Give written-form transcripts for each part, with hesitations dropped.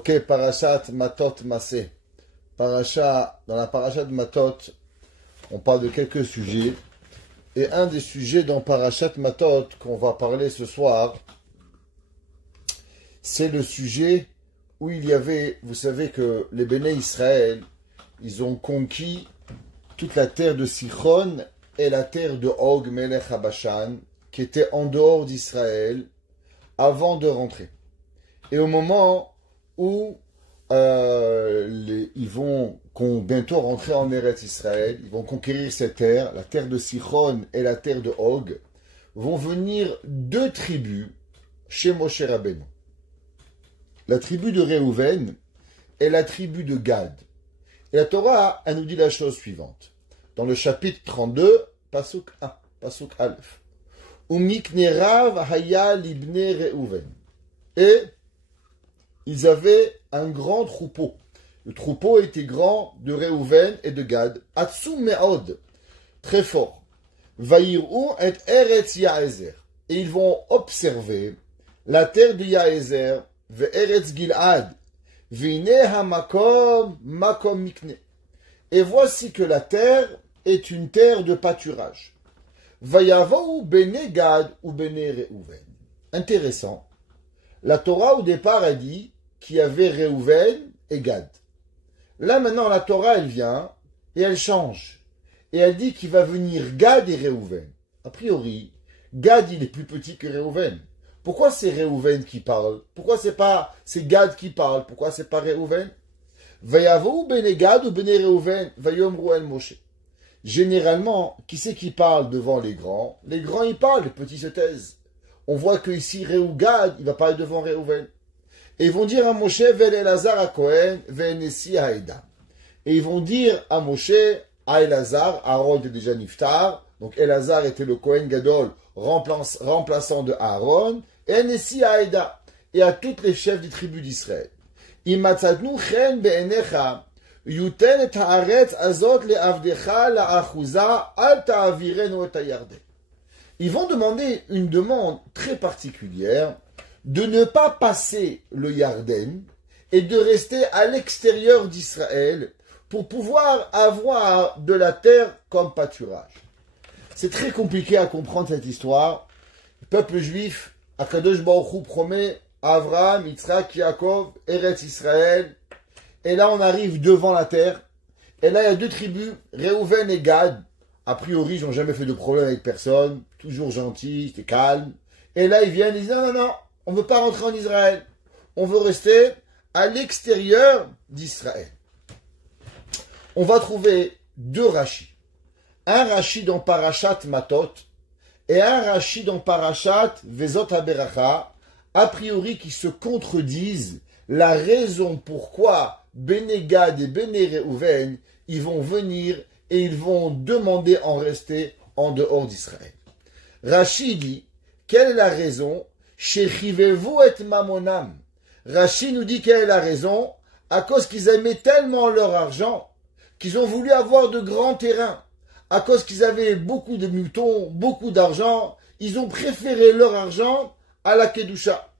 Ok, Parashat Matot Masé. Dans la Parashat Matot, on parle de quelques sujets. Et un des sujets dans Parashat Matot qu'on va parler ce soir, c'est le sujet où il y avait, vous savez que les Béné Israël, ils ont conquis toute la terre de Sichon et la terre de Og Melech Habashan, qui était en dehors d'Israël, avant de rentrer. Et au moment où ils vont bientôt rentrer en Eretz Israël, ils vont conquérir cette terre, la terre de Sichon et la terre de Og, vont venir deux tribus chez Moshe Rabbeinu. La tribu de Réhouven et la tribu de Gad. Et la Torah, elle nous dit la chose suivante. Dans le chapitre 32, Pasuk 1, Pasuk Aleph. Umiknerav haya libne Réhouven. Et ils avaient un grand troupeau. Le troupeau était grand de Réhouven et de Gad. Atsum me'od, très fort. Vaïrou et Eretz Yaezer. Et ils vont observer la terre de Yaezer, ve Eretz Gilad, vine hamakom makom mikne. Et voici que la terre est une terre de pâturage. Vayavou bene Gad ou bene Réhouven. Intéressant. La Torah au départ a dit qu'il y avait Réhouven et Gad. Là maintenant la Torah elle vient et elle change. Et elle dit qu'il va venir Gad et Réhouven. A priori, Gad il est plus petit que Réhouven. Pourquoi c'est Réhouven qui parle? Pourquoi c'est Gad qui parle? Pourquoi c'est pas Réhouven? Vayavou bene Gad ou bene Réhouven, vayomru el Moshe. Généralement, qui c'est qui parle devant les grands? Les grands ils parlent, les petits se taisent. On voit que ici Gad, il va parler devant Réhouven. Et ils vont dire à Moshe, Vel Elazar à Cohen, Venessi à Haïda. Et ils vont dire à Moshe, à Elazar, Aaron était déjà Niftar, donc Elazar était le Cohen Gadol, remplaçant de Aaron, et Venessi à Haïda, et à toutes les chefs des tribus d'Israël. Imatzadnu chen be'enecha, yuten et haaretz azot le'avdecha la'achuza, al ta'avirenu et ha'yarden. Ils vont demander une demande très particulière de ne pas passer le Yarden et de rester à l'extérieur d'Israël pour pouvoir avoir de la terre comme pâturage. C'est très compliqué à comprendre cette histoire. Le peuple juif, Akadosh Baruch Hu promet Avraham, Yitzhak, Yaakov, Eretz Israël. Et là on arrive devant la terre. Et là il y a deux tribus, Réhouven et Gad. A priori, ils n'ont jamais fait de problème avec personne, toujours gentils, c'était calme. Et là, ils viennent, ils disent non, on ne veut pas rentrer en Israël. On veut rester à l'extérieur d'Israël. On va trouver deux rachis. Un rachi dans Parashat Matot et un rachi dans Parashat Vezot HaBeracha, a priori qui se contredisent la raison pourquoi Bene Gad et Bene Réhouven, ils vont venir et ils vont demander en rester en dehors d'Israël. Rashi dit, quelle est la raison? Shechivevu et mamonam. Rashi nous dit quelle est la raison? À cause qu'ils aimaient tellement leur argent, qu'ils ont voulu avoir de grands terrains. À cause qu'ils avaient beaucoup de moutons, beaucoup d'argent, ils ont préféré leur argent à la Kedusha.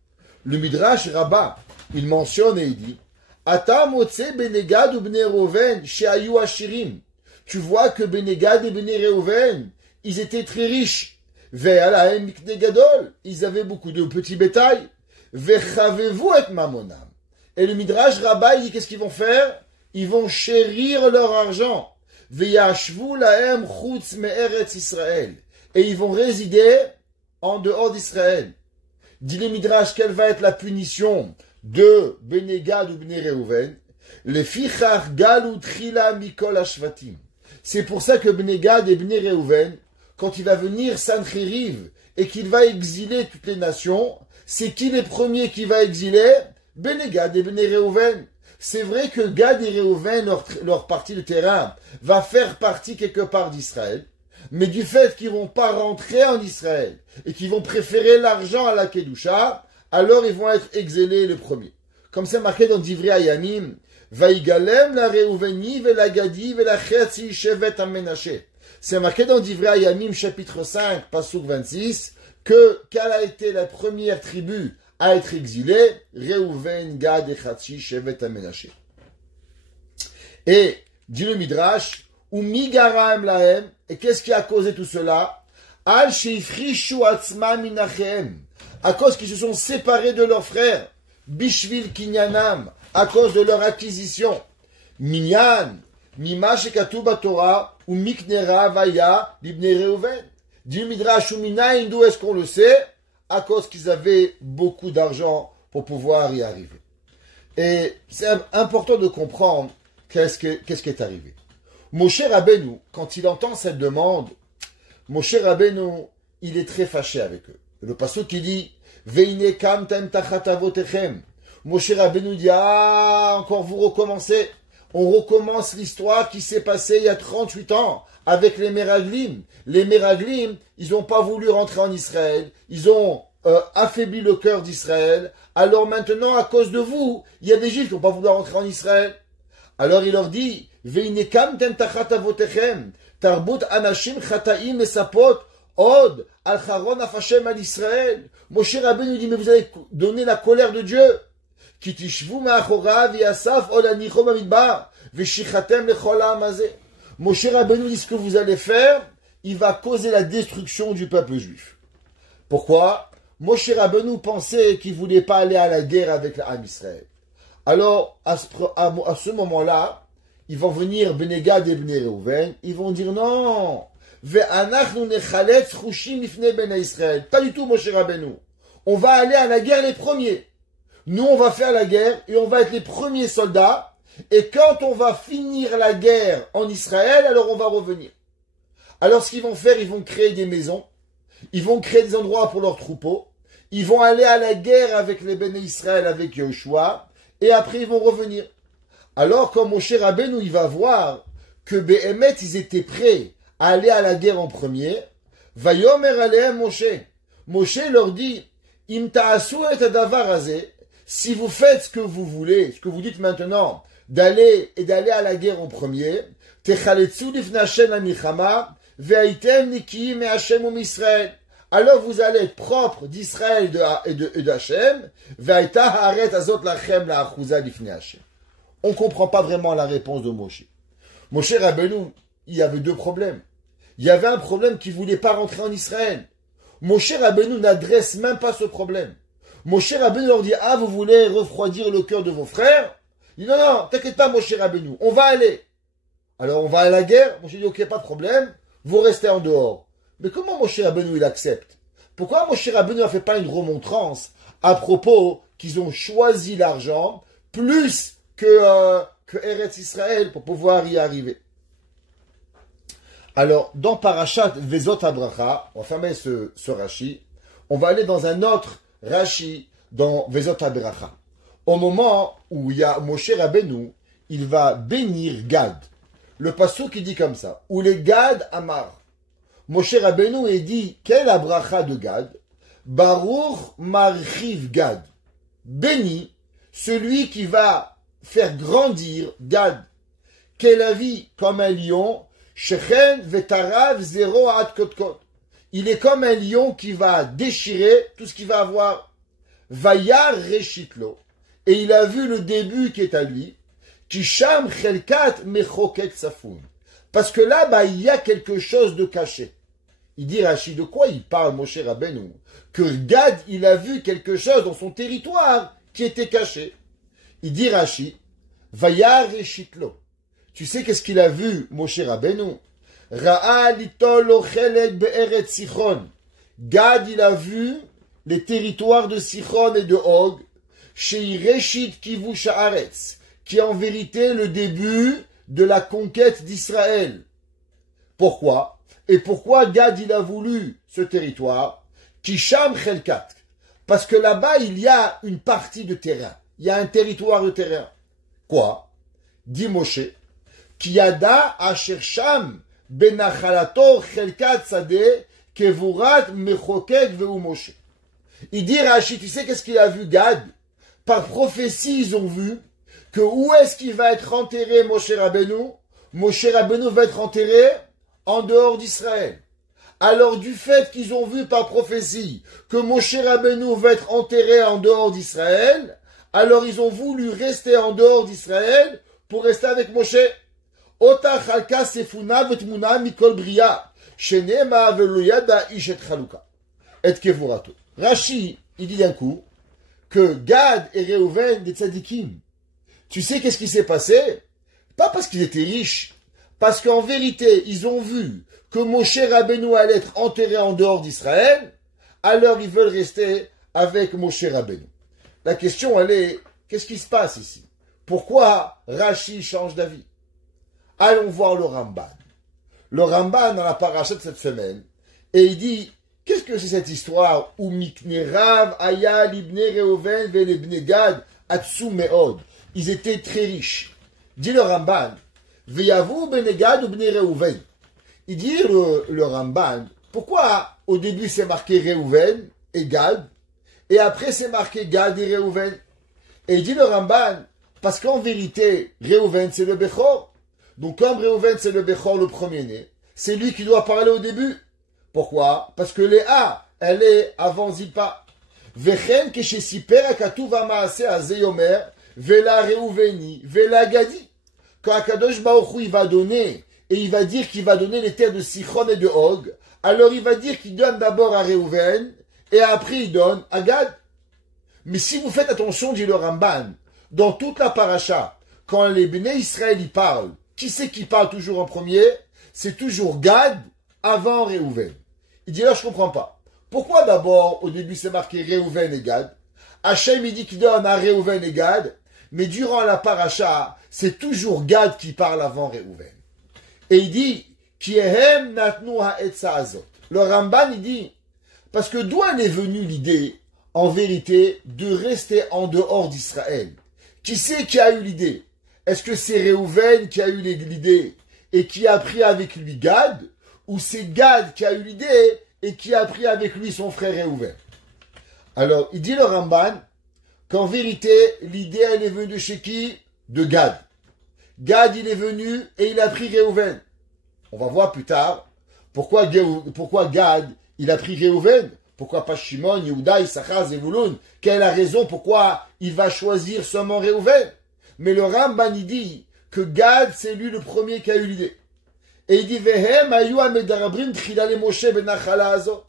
Le Midrash Rabbah, il mentionne et il dit, Ata motze bene Gad ou bene Réhouven shehayu ashirim. Tu vois que Bene Gad et Bene Réhouven, ils étaient très riches. Ve'alahem mikne gadol, ils avaient beaucoup de petits bétails. Ve'chavevu et mamonam. Et le Midrash Rabbah, il dit qu'est-ce qu'ils vont faire? Ils vont chérir leur argent. Ve'yashvu lahem chutz me'eretz Israël. Et ils vont résider en dehors d'Israël. Dit le Midrash, quelle va être la punition de Bene Gad ou Bene Réhouven? Le fichach galu trila mikol ashvatim. C'est pour ça que Bene Gad et Bene Réhouven, quand il va venir Sancheriv et qu'il va exiler toutes les nations, c'est qui les premiers qui va exiler? Bene Gad et Bene Réhouven. C'est vrai que Gad et Réhouven, leur partie de terrain, va faire partie quelque part d'Israël, mais du fait qu'ils vont pas rentrer en Israël et qu'ils vont préférer l'argent à la Kedusha, alors ils vont être exilés les premiers. Comme c'est marqué dans Divrei Hayamim, Vaïgalem la Réhouveni ve la Gadi ve la Chetzi shevet amenaché. C'est marqué dans Divrei Hayamim chapitre 5, pasuk 26, que quelle a été la première tribu à être exilés, Reuven, Gad et Chatzi, Shevet Amenaché. Et, dit le Midrash, ou Migaram Lahem, et qu'est-ce qui a causé tout cela? Al Sheifrishu Atzma Minachem, à cause qu'ils se sont séparés de leurs frères, Bishvil Kinyanam, à cause de leur acquisition, Minyan, Mima Shekatu Torah, ou Miknera Vaya, Libne Reuven. Dit le Midrash, ou Minayin, d'où est-ce qu'on le sait? À cause qu'ils avaient beaucoup d'argent pour pouvoir y arriver. Et c'est important de comprendre qu'est-ce qui est arrivé. Moshe Rabbeinu, quand il entend cette demande, Moshe Rabbeinu, il est très fâché avec eux. Le passage qui dit Veine kamtem tachat avotechem. Moshe Rabbeinu dit encore vous recommencez. On recommence l'histoire qui s'est passée il y a 38 ans avec les Meraglim. Les Meraglim, ils n'ont pas voulu rentrer en Israël. Ils ont affaibli le cœur d'Israël. Alors maintenant, à cause de vous, il y a des Juifs qui n'ont pas voulu rentrer en Israël. Alors il leur dit Veine kamtem tachat avotechem. Tarbut anashim chataim mesapot od al charon afashem al Israël. Moshe Rabbeinu dit mais vous avez donné la colère de Dieu. Ki tishvu ma'achorav yasaf od anichom amidbar veshichatem lechol ha'am hazeh. Moshe Rabbeinu dit ce que vous allez faire, il va causer la destruction du peuple juif. Pourquoi? Moshe Rabbeinu pensait qu'il ne voulait pas aller à la guerre avec l'Am Israël. Alors, à ce moment-là, ils vont venir Bnei Gad et Bnei Reuven, ils vont dire non, ve'anachnu nechaletz chushim lifnei Bnei Israël. Pas du tout, Moshe Rabbeinu. On va aller à la guerre les premiers. Nous, on va faire la guerre et on va être les premiers soldats. Et quand on va finir la guerre en Israël, alors on va revenir. Alors, ce qu'ils vont faire, ils vont créer des maisons. Ils vont créer des endroits pour leurs troupeaux. Ils vont aller à la guerre avec les Bnei Israël, avec Yehoshua. Et après, ils vont revenir. Alors, quand Moshe Rabbeinu, il va voir que Behemet, ils étaient prêts à aller à la guerre en premier, Vayomer alehem Moshe. Moshe leur dit, Im ta'asu et adavar hazeh, si vous faites ce que vous voulez, ce que vous dites maintenant, d'aller à la guerre en premier, Techaletzu lifnei Hashem lamichama, ve'aitem nikiyim me'Hashem u'Misraël. Alors vous allez être propre d'Israël et d'Hachem, ve'aita haaret azot lachem la'achuza lifnei Hashem. On ne comprend pas vraiment la réponse de Moshe. Moshe Rabbeinu, il y avait deux problèmes. Il y avait un problème qui ne voulait pas rentrer en Israël. Moshe Rabbeinu n'adresse même pas ce problème. Moshe Rabbeinu leur dit, vous voulez refroidir le cœur de vos frères? Il dit, non, t'inquiète pas Moshe Rabbeinu, on va aller. Alors on va à la guerre. Moshe dit, ok, pas de problème, vous restez en dehors. Mais comment Moshe Rabbeinu il accepte? Pourquoi Moshe Rabbeinu n'a fait pas une remontrance à propos qu'ils ont choisi l'argent plus que Eretz Israël pour pouvoir y arriver? Alors, dans Parashat Vezot Abracha, on va fermer ce Rashi, on va aller dans un autre Rashi dans Vezot Abracha. Au moment où il y a Moshe Rabbeinu, il va bénir Gad. Le passouk qui dit comme ça, où les Gad Amar. Moshe Rabbeinu est dit, quelle Abracha de Gad? Baruch Marchiv Gad. Béni celui qui va faire grandir Gad. Quelle avis comme un lion, Shechen vetarav zéro ad kotkot. Il est comme un lion qui va déchirer tout ce qu'il va avoir. Vayar reshitlo. Et il a vu le début qui est à lui. Kisham chelkat mechoket safoun. Parce que là, il y a quelque chose de caché. Il dit Rashi, de quoi il parle, Moshe Rabbeinu? Que Gad, il a vu quelque chose dans son territoire qui était caché. Il dit Rashi, Vayar reshitlo. Tu sais qu'est-ce qu'il a vu, Moshe Rabbeinu? Ra'a litol ochelek be'eret Sichon. Gad, il a vu les territoires de Sichon et de Og, chez Reshit Kivu Sha'aretz, qui est en vérité le début de la conquête d'Israël. Pourquoi? Et pourquoi Gad, il a voulu ce territoire? Kisham Chelkat. Parce que là-bas, il y a une partie de terrain. Il y a un territoire de terrain. Quoi? Dit Moshe. Kiyada asher sham benachalato chelkat sadeh kevurat mechokek veu Moshe. Il dit Rashi, tu sais qu'est-ce qu'il a vu Gad? Par prophétie, ils ont vu que où est-ce qu'il va être enterré Moshe Rabbeinu? Moshe Rabbeinu va être enterré en dehors d'Israël. Alors du fait qu'ils ont vu par prophétie que Moshe Rabbeinu va être enterré en dehors d'Israël, alors ils ont voulu rester en dehors d'Israël pour rester avec Moshe. Ota chalka sefuna vetmuna mikol bria, shenema velo yada ish et chaluka. Et kevurato. Rashi, il dit d'un coup que Gad et Reuven des tzadikim. Tu sais qu'est-ce qui s'est passé? Pas parce qu'ils étaient riches, parce qu'en vérité, ils ont vu que Moshe Rabbeinu allait être enterré en dehors d'Israël, alors ils veulent rester avec Moshe Rabbeinu. La question, elle est, qu'est-ce qui se passe ici? Pourquoi Rashi change d'avis? Allons voir le Ramban. Le Ramban, dans la paracha de cette semaine, et il dit, qu'est-ce que c'est cette histoire où Mikne Rav, Aya, Libne Reuven, Velibne Gad, Atsu Meod. Ils étaient très riches. Dit le Ramban, Veyavu Bene Gad ou Bne Reuven. Il dit le Ramban, pourquoi au début c'est marqué Reuven et Gad, et après c'est marqué Gad et Reuven? Et il dit le Ramban, parce qu'en vérité, Reuven c'est le Bechor. Donc comme Reuven c'est le Bechor, le premier-né, c'est lui qui doit parler au début. Pourquoi? Parce que Léa, elle est avant Zilpa. Vechen keshesiper akatuv hamaaseh hazeh yomer, vela Reuveni, vela Gadi. Quand Akadosh Baruch Hu, il va donner, et il va dire qu'il va donner les terres de Sichon et de Og, alors il va dire qu'il donne d'abord à Reuven, et après il donne à Gad. Mais si vous faites attention, dit le Ramban, dans toute la paracha, quand les Bnei Israël y parlent, qui c'est qui parle toujours en premier? C'est toujours Gad avant Reuven. Il dit là, je comprends pas. Pourquoi d'abord, au début, c'est marqué Reuven et Gad? Hachem, il dit qu'il donne à Reuven et Gad, mais durant la paracha, c'est toujours Gad qui parle avant Reuven. Et il dit, Kiehem natnu ha'etza azot. Le Ramban, il dit, parce que d'où en est venue l'idée, en vérité, de rester en dehors d'Israël? Qui c'est qui a eu l'idée? Est-ce que c'est Reuven qui a eu l'idée et qui a pris avec lui Gad? Ou c'est Gad qui a eu l'idée et qui a pris avec lui son frère Reuven? Alors, il dit le Ramban qu'en vérité, l'idée, elle est venue de chez qui? De Gad. Gad, il est venu et il a pris Reuven. On va voir plus tard pourquoi Gad, il a pris Reuven. Pourquoi pas Shimon, Yehuda, Issachar, Zevulun? Quelle est la raison pourquoi il va choisir seulement Reuven? Mais le Ramban, il dit que Gad, c'est lui le premier qui a eu l'idée. Et il dit, Vehem ayu amedarabrim tchilale Moshe benachala azot.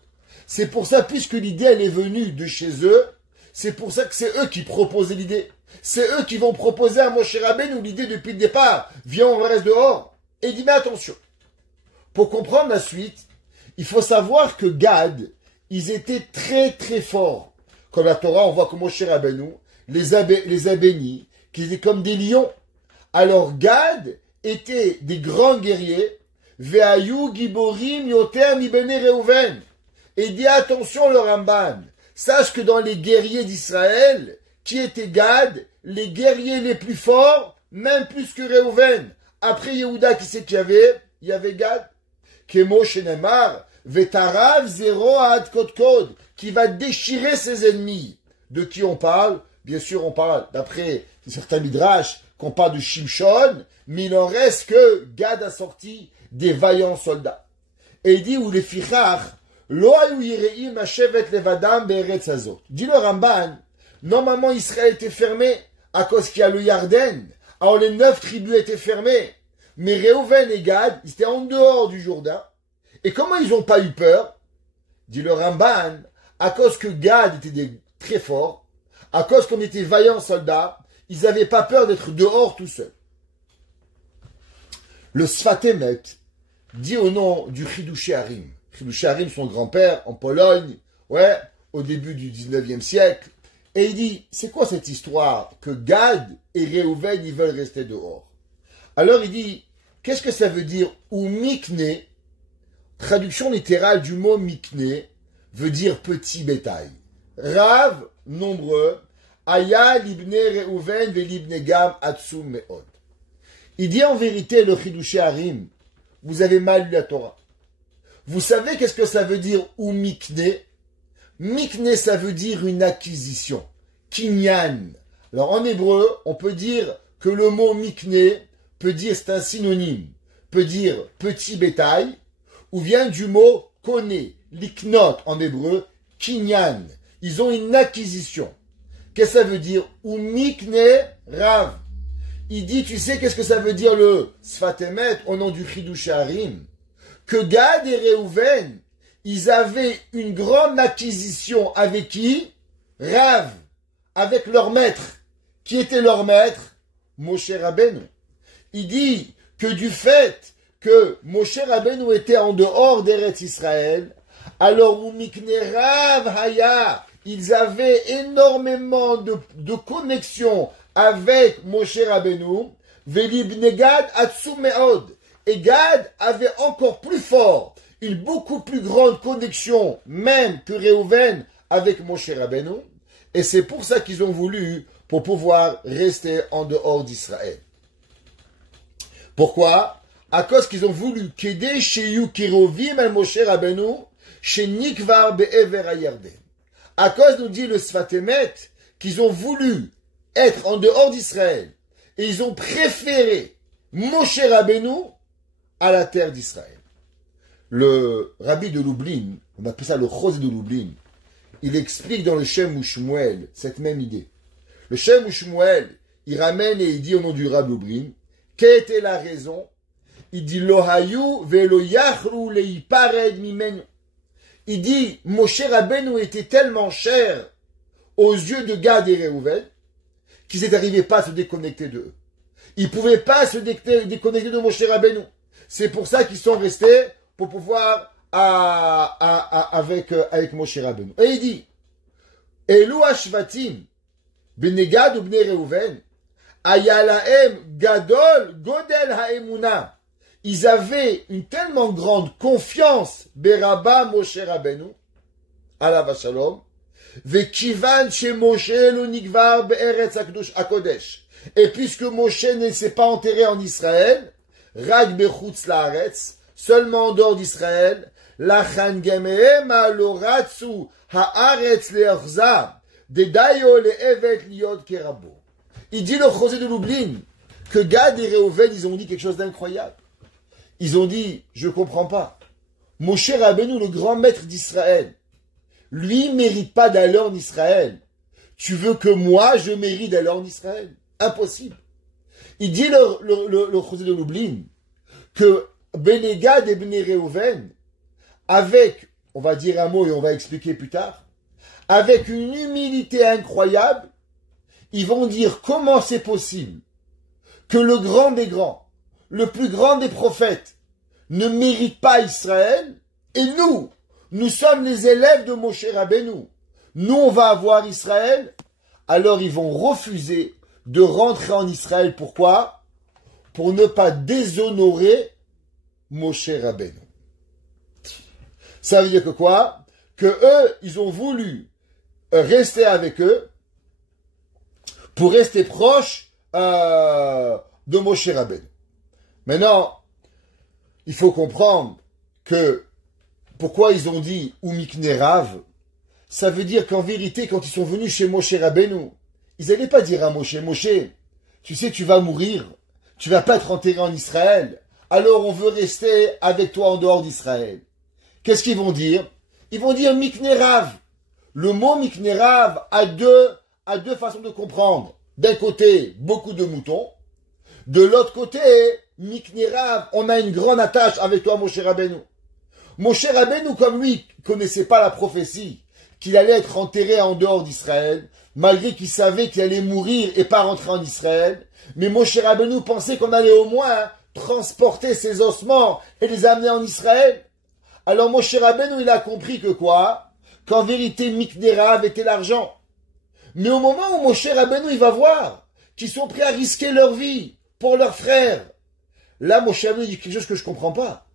C'est pour ça, puisque l'idée, elle est venue de chez eux, c'est pour ça que c'est eux qui proposaient l'idée. C'est eux qui vont proposer à Moshe Rabbeinu l'idée depuis le départ. Viens, on reste dehors. Et il dit, mais attention. Pour comprendre la suite, il faut savoir que Gad, ils étaient très très forts. Comme la Torah, on voit que Moshe Rabbeinu les a bénis, qu'ils étaient comme des lions. Alors Gad était des grands guerriers. Ve'ayu giborim yoter mi bene Reuven. Et dit attention le Ramban, sache que dans les guerriers d'Israël, qui était Gad, les guerriers les plus forts, même plus que Reuven. Après Yehuda, qui c'est qu'il y avait? Il y avait Gad. Kemo shenemar, vetarav zero ad kod, qui va déchirer ses ennemis. De qui on parle? Bien sûr, on parle, d'après certains midrash, qu'on parle de Shimshon, mais il en reste que Gad a sorti des vaillants soldats. Et il dit, ou les fichach, lo ayu yireim hashevet levadam be'eretz hazot. Dit le Ramban, normalement Israël était fermé à cause qu'il y a le Yarden. Alors les 9 tribus étaient fermées. Mais Reuven et Gad, ils étaient en dehors du Jourdain. Et comment ils n'ont pas eu peur? Dit le Ramban, à cause que Gad était très fort, à cause qu'on était vaillants soldats, ils n'avaient pas peur d'être dehors tout seuls. Le Sfat Emet dit au nom du Chidushé Harim. Chidushé Harim, son grand-père, en Pologne, au début du 19e siècle. Et il dit, c'est quoi cette histoire que Gad et Reuven, ils veulent rester dehors? Alors il dit, qu'est-ce que ça veut dire? Ou mikne, traduction littérale du mot mikne, veut dire petit bétail. Rav, nombreux, Aya libne Reuven ve libne Gam atsum meod. Il dit en vérité, le Chidushé Harim, vous avez mal lu la Torah. Vous savez qu'est-ce que ça veut dire ou mikne? Mikne, ça veut dire une acquisition. Kinyan. Alors en hébreu, on peut dire que le mot mikne peut dire, c'est un synonyme, peut dire petit bétail, ou vient du mot connaît, liknot en hébreu, kinyan. Ils ont une acquisition. Qu'est-ce que ça veut dire? Ou mikne rav. Il dit, tu sais qu'est-ce que ça veut dire le Sfatemet au nom du Chidush Harim? Que Gad et Reuven, ils avaient une grande acquisition avec qui? Rav, avec leur maître. Qui était leur maître? Moshe Rabbeinu. Il dit que du fait que Moshe Rabbeinu était en dehors d'Eretz Israël, alors où Mikne Rav Haya, ils avaient énormément de connexions avec Moshe Rabbeinu, Velibne Gad Atsu Meod. Et Gad avait encore plus fort, une beaucoup plus grande connexion, même que Reuven, avec Moshe Rabbeinu. Et c'est pour ça qu'ils ont voulu, pour pouvoir rester en dehors d'Israël. Pourquoi? À cause qu'ils ont voulu qu'aider chez Yu Kirovim el Moshe Rabbeinu, chez Nikvar Be'ever Ayarden. À cause, nous dit le Sfatemet, qu'ils ont voulu être en dehors d'Israël. Et ils ont préféré Moshe Rabbeinu à la terre d'Israël. Le rabbi de Lublin, on appelle ça le Chosé de Lublin, il explique dans le Shem Ushmuel cette même idée. Le Shem Ushmuel, il ramène et il dit au nom du rabbi Lublin, quelle était la raison? Il dit Lohayu velo yachru leipared mimenu. Il dit Moshe Rabbeinu était tellement cher aux yeux de Gad et Reuven qu'ils n'arrivaient pas à se déconnecter d'eux. Ils ne pouvaient pas se déconnecter de Moshe Rabbeinu. C'est pour ça qu'ils sont restés pour pouvoir avec Moshe Rabbeinu. Et il dit Elu Ashvatim bnei Gad ou bnei Reuven ayalahem gadol godel haemuna. Ils avaient une tellement grande confiance Berabba Moshe Rabbeinu alav shalom vekivan she Moshe lo nigvar be'eretz hakodesh. Et puisque Moshe ne s'est pas enterré en Israël, Rag bechutz laaretz, seulement en dehors d'Israël, lachan gamehem aloratsu haaretz le'achza dedayo le'evet liot kerabo. Il dit le Chosé de Lublin que Gad et Reuven, ils ont dit quelque chose d'incroyable. Ils ont dit, je ne comprends pas. Moshe Rabbeinu, le grand maître d'Israël, lui ne mérite pas d'aller en Israël. Tu veux que moi, je mérite d'aller en Israël? Impossible. Il dit le Chosé de Lublin que Bnei Gad et Bnei Reuven, avec, on va dire un mot et on va expliquer plus tard, avec une humilité incroyable, ils vont dire comment c'est possible que le grand des grands, le plus grand des prophètes, ne mérite pas Israël, et nous sommes les élèves de Moshe Rabbeinu. Nous, on va avoir Israël. Alors, ils vont refuser de rentrer en Israël. Pourquoi? Pour ne pas déshonorer Moshe Rabbeinu. Ça veut dire que quoi? Que eux, ils ont voulu rester avec eux pour rester proches de Moshe Rabbeinu. Maintenant, il faut comprendre que pourquoi ils ont dit Umikne Rav, ça veut dire qu'en vérité, quand ils sont venus chez Moshe Rabbeinu, ils n'allaient pas dire à Moshe, Moshe, tu sais, tu vas mourir, tu vas pas être enterré en Israël, alors on veut rester avec toi en dehors d'Israël. Qu'est-ce qu'ils vont dire? Ils vont dire Mikne Rav. Le mot Mikne Rav a deux façons de comprendre. D'un côté, beaucoup de moutons. De l'autre côté, Mikne Rav, on a une grande attache avec toi, Moshe Rabbeinu. Moshe Rabbeinu, comme lui, connaissait pas la prophétie, qu'il allait être enterré en dehors d'Israël, malgré qu'il savait qu'il allait mourir et pas rentrer en Israël. Mais Moshe Rabbeinu pensait qu'on allait au moins transporter ses ossements et les amener en Israël. Alors Moshe Rabbeinu, il a compris que quoi? Qu'en vérité, Mikne Rav était l'argent. Mais au moment où Moshe Rabbeinu, il va voir qu'ils sont prêts à risquer leur vie pour leurs frères, là, Moshe Rabbeinu dit quelque chose que je ne comprends pas.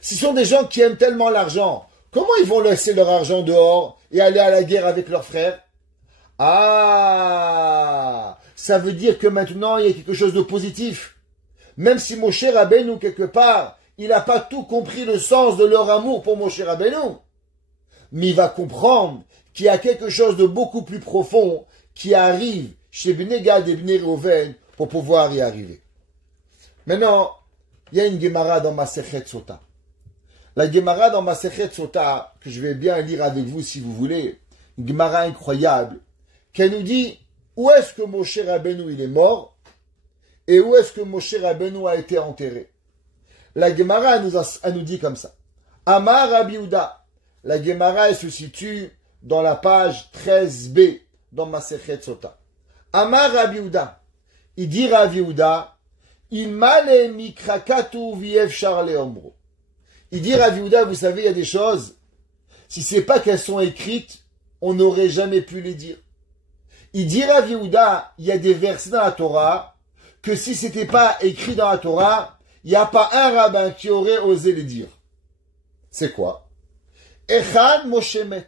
Ce sont des gens qui aiment tellement l'argent. Comment ils vont laisser leur argent dehors et aller à la guerre avec leurs frères? Ah, ça veut dire que maintenant, il y a quelque chose de positif. Même si Moshe Rabbeinu, quelque part, il n'a pas tout compris le sens de leur amour pour Moshe Rabbeinu. Mais il va comprendre qu'il y a quelque chose de beaucoup plus profond qui arrive chez Bnei Gad et Bnei Reuven pour pouvoir y arriver. Maintenant, il y a une Gemara dans Masechet Sota. La Gemara dans Masechet Sota, que je vais bien lire avec vous si vous voulez, une Gemara incroyable, qui nous dit où est-ce que Moshe Rabbeinu il est mort et où est-ce que Moshe Rabbeinu a été enterré. La Gemara elle nous dit comme ça. Amar Rabbi Yehuda. La Gemara elle se situe dans la page 13b dans Masechet Sota. Amar Rabbi Yehuda. Il dit Rabbi Yehuda, il male mikrakatu viefshar leomro. Il dit Rabbi Yehuda, vous savez, il y a des choses, si c'est pas qu'elles sont écrites, on n'aurait jamais pu les dire. Il dit Rabbi Yehuda, il y a des versets dans la Torah, que si c'était pas écrit dans la Torah, il n'y a pas un rabbin qui aurait osé les dire. C'est quoi? Echan Moshe met.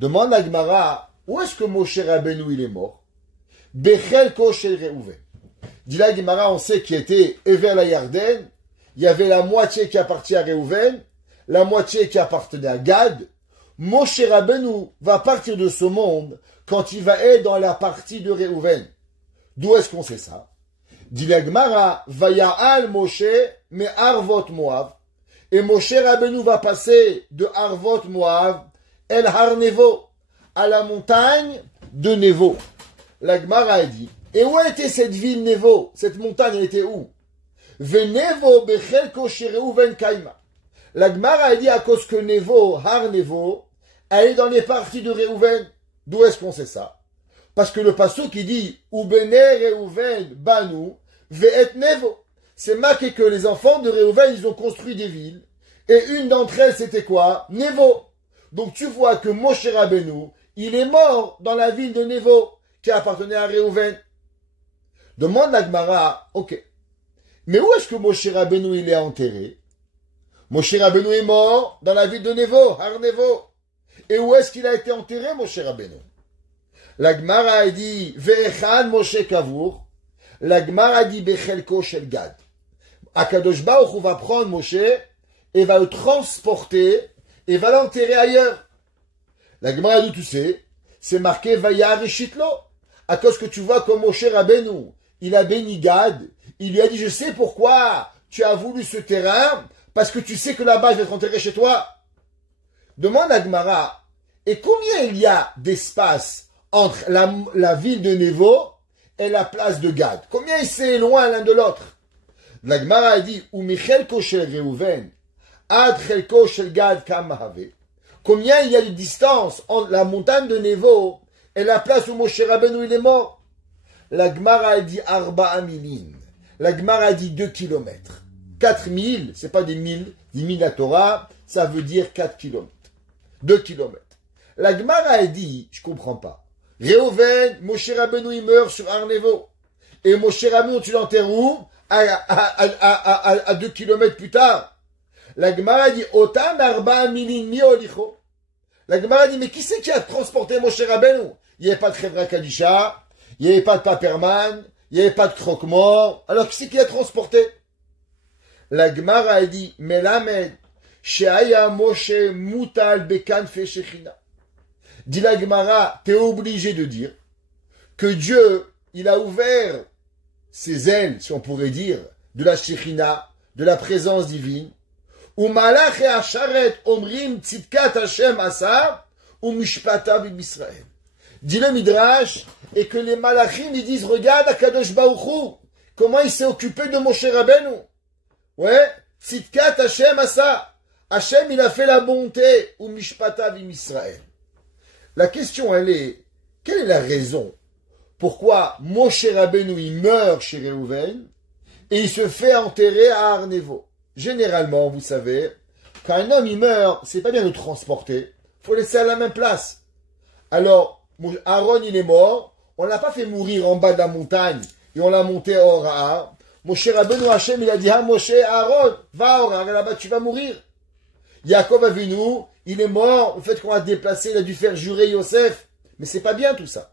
Demande à Gemara, où est-ce que Moshe Rabbeinu il est mort? Bechelko shel Reuven. Dit la Gemara, on sait qu'il était Ever la Yarden, il y avait la moitié qui appartient à Reuven, la moitié qui appartenait à Gad. Moshe Rabbeinu va partir de ce monde quand il va être dans la partie de Reuven. D'où est-ce qu'on sait ça? Dit la Gemara, Vaya'al Moshe, mais Arvot Moav. Et Moshe Rabbeinu va passer de Arvot Moav, El Har Nevo, à la montagne de Nevo. La Gemara a dit, et où était cette ville Nevo? Cette montagne, elle était où? Venevo bechelko chez Reuven kaima. La Gemara a dit à cause que Nevo, Har Nevo, elle est dans les parties de Reuven. D'où est-ce qu'on sait ça? Parce que le pasuk qui dit Ubene Reuven banu ve'et Nevo. C'est marqué que les enfants de Reuven, ils ont construit des villes. Et une d'entre elles, c'était quoi? Nevo. Donc tu vois que Moshe Rabbeinu, il est mort dans la ville de Nevo, qui appartenait à Reuven. Demande la Gemara, ok. Mais où est-ce que Moshe Rabbeinu il est enterré? Moshe Rabbeinu est mort dans la ville de Nevo, Har Nevo. Et où est-ce qu'il a été enterré, Moshe Rabbeinu? La Gemara a dit, Ve'echan Moshe Kavour. La Gemara a dit, Bechelko shel Gad. Akadosh Baruch Hu va prendre Moshe et va le transporter et va l'enterrer ailleurs. La Gemara a dit, tu sais, c'est marqué Vayar Shitlo. À cause que tu vois comme Moshe Rabbeinu, il a béni Gad, il lui a dit, je sais pourquoi tu as voulu ce terrain, parce que tu sais que là-bas, je vais être enterré chez toi. Demande à Gemara, et combien il y a d'espace entre la ville de Nevo et la place de Gad? Combien c'est loin l'un de l'autre? La Gemara a dit, ou Michelko shel Reuven, ad Chelko shel Gad kamahave. Combien il y a de distance entre la montagne de Nevo et la place où Moshe Rabbeinu il est mort? La Gemara a dit Arba'a milin. La Gemara a dit 2 kilomètres. 4000, c'est pas des milles, 10 000 la Torah, ça veut dire 4 kilomètres. 2 kilomètres. La Gemara a dit, je comprends pas. Reuven, Moshe Rabbeinu il meurt sur Arnevo. Et Moshe Rabbeinu tu l'enterres où? À 2 kilomètres plus tard. La Gemara dit, Otan Arba'a milin mi olicho. La Gemara dit, mais qui c'est qui a transporté Moshe Rabbeinu? Il n'y avait pas de Chevra Kadisha, il n'y avait pas de Paperman, il n'y avait pas de croque-mort. Alors qui c'est qui a transporté? La Gemara a dit, Melamed, Sheaya Moshe Mutal Bekan Fe Shechina. Dit la Gemara, t'es obligé de dire que Dieu, il a ouvert ses ailes, si on pourrait dire, de la Shechina, de la présence divine. Ou Malach et Asharet Omrim Tzidkat Hashem Asa, ou Mishpata B'Israël. Dit le Midrash, et que les Malachim, ils disent, regarde Akadosh Baruch Hu, comment il s'est occupé de Moshe Rabbeinu. Ouais, Tzidkat Hashem Asa. Hashem, il a fait la bonté, ou Mishpata B'Israël. La question, elle est, quelle est la raison pourquoi Moshe Rabbeinu, il meurt chez Reuven, et il se fait enterrer à Arnevo? Généralement, vous savez, quand un homme, il meurt, c'est pas bien de le transporter. Faut laisser à la même place. Alors, Aaron, il est mort, on l'a pas fait mourir en bas de la montagne, et on l'a monté à Or. Moshe Rabbeinu Hashem, il a dit, ah, Moshe, Aaron, va à Or, là-bas, tu vas mourir. Yaakov Avinu, il est mort, le fait qu'on a déplacé, il a dû faire jurer Yosef. Mais c'est pas bien tout ça.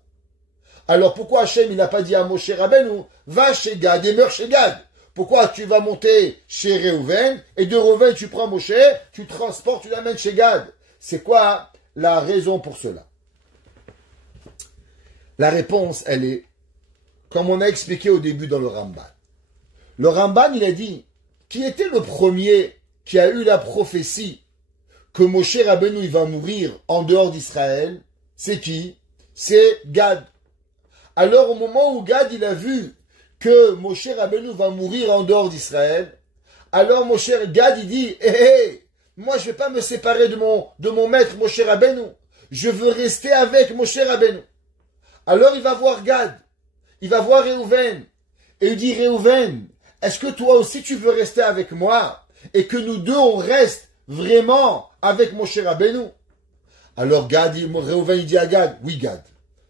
Alors pourquoi Hachem, il n'a pas dit à Moshe Rabbeinu, va chez Gad et meurs chez Gad? Pourquoi tu vas monter chez Reuven, et de Reuven tu prends Moshe, tu transportes, tu l'amènes chez Gad? C'est quoi la raison pour cela? La réponse, elle est, comme on a expliqué au début dans le Ramban. Le Ramban, il a dit, qui était le premier qui a eu la prophétie que Moshe Rabbeinu il va mourir en dehors d'Israël, c'est qui? C'est Gad. Alors au moment où Gad il a vu que Moshe Rabbeinu va mourir en dehors d'Israël, alors Gad il dit moi je vais pas me séparer de mon maître Moshe Rabbeinu, je veux rester avec Moshe Rabbeinu. Alors il va voir Gad, il va voir Réhouven, et il dit Réhouven, est-ce que toi aussi tu veux rester avec moi et que nous deux on reste vraiment avec Moshe Rabbeinu? Alors Réhouven il dit à Gad, oui Gad,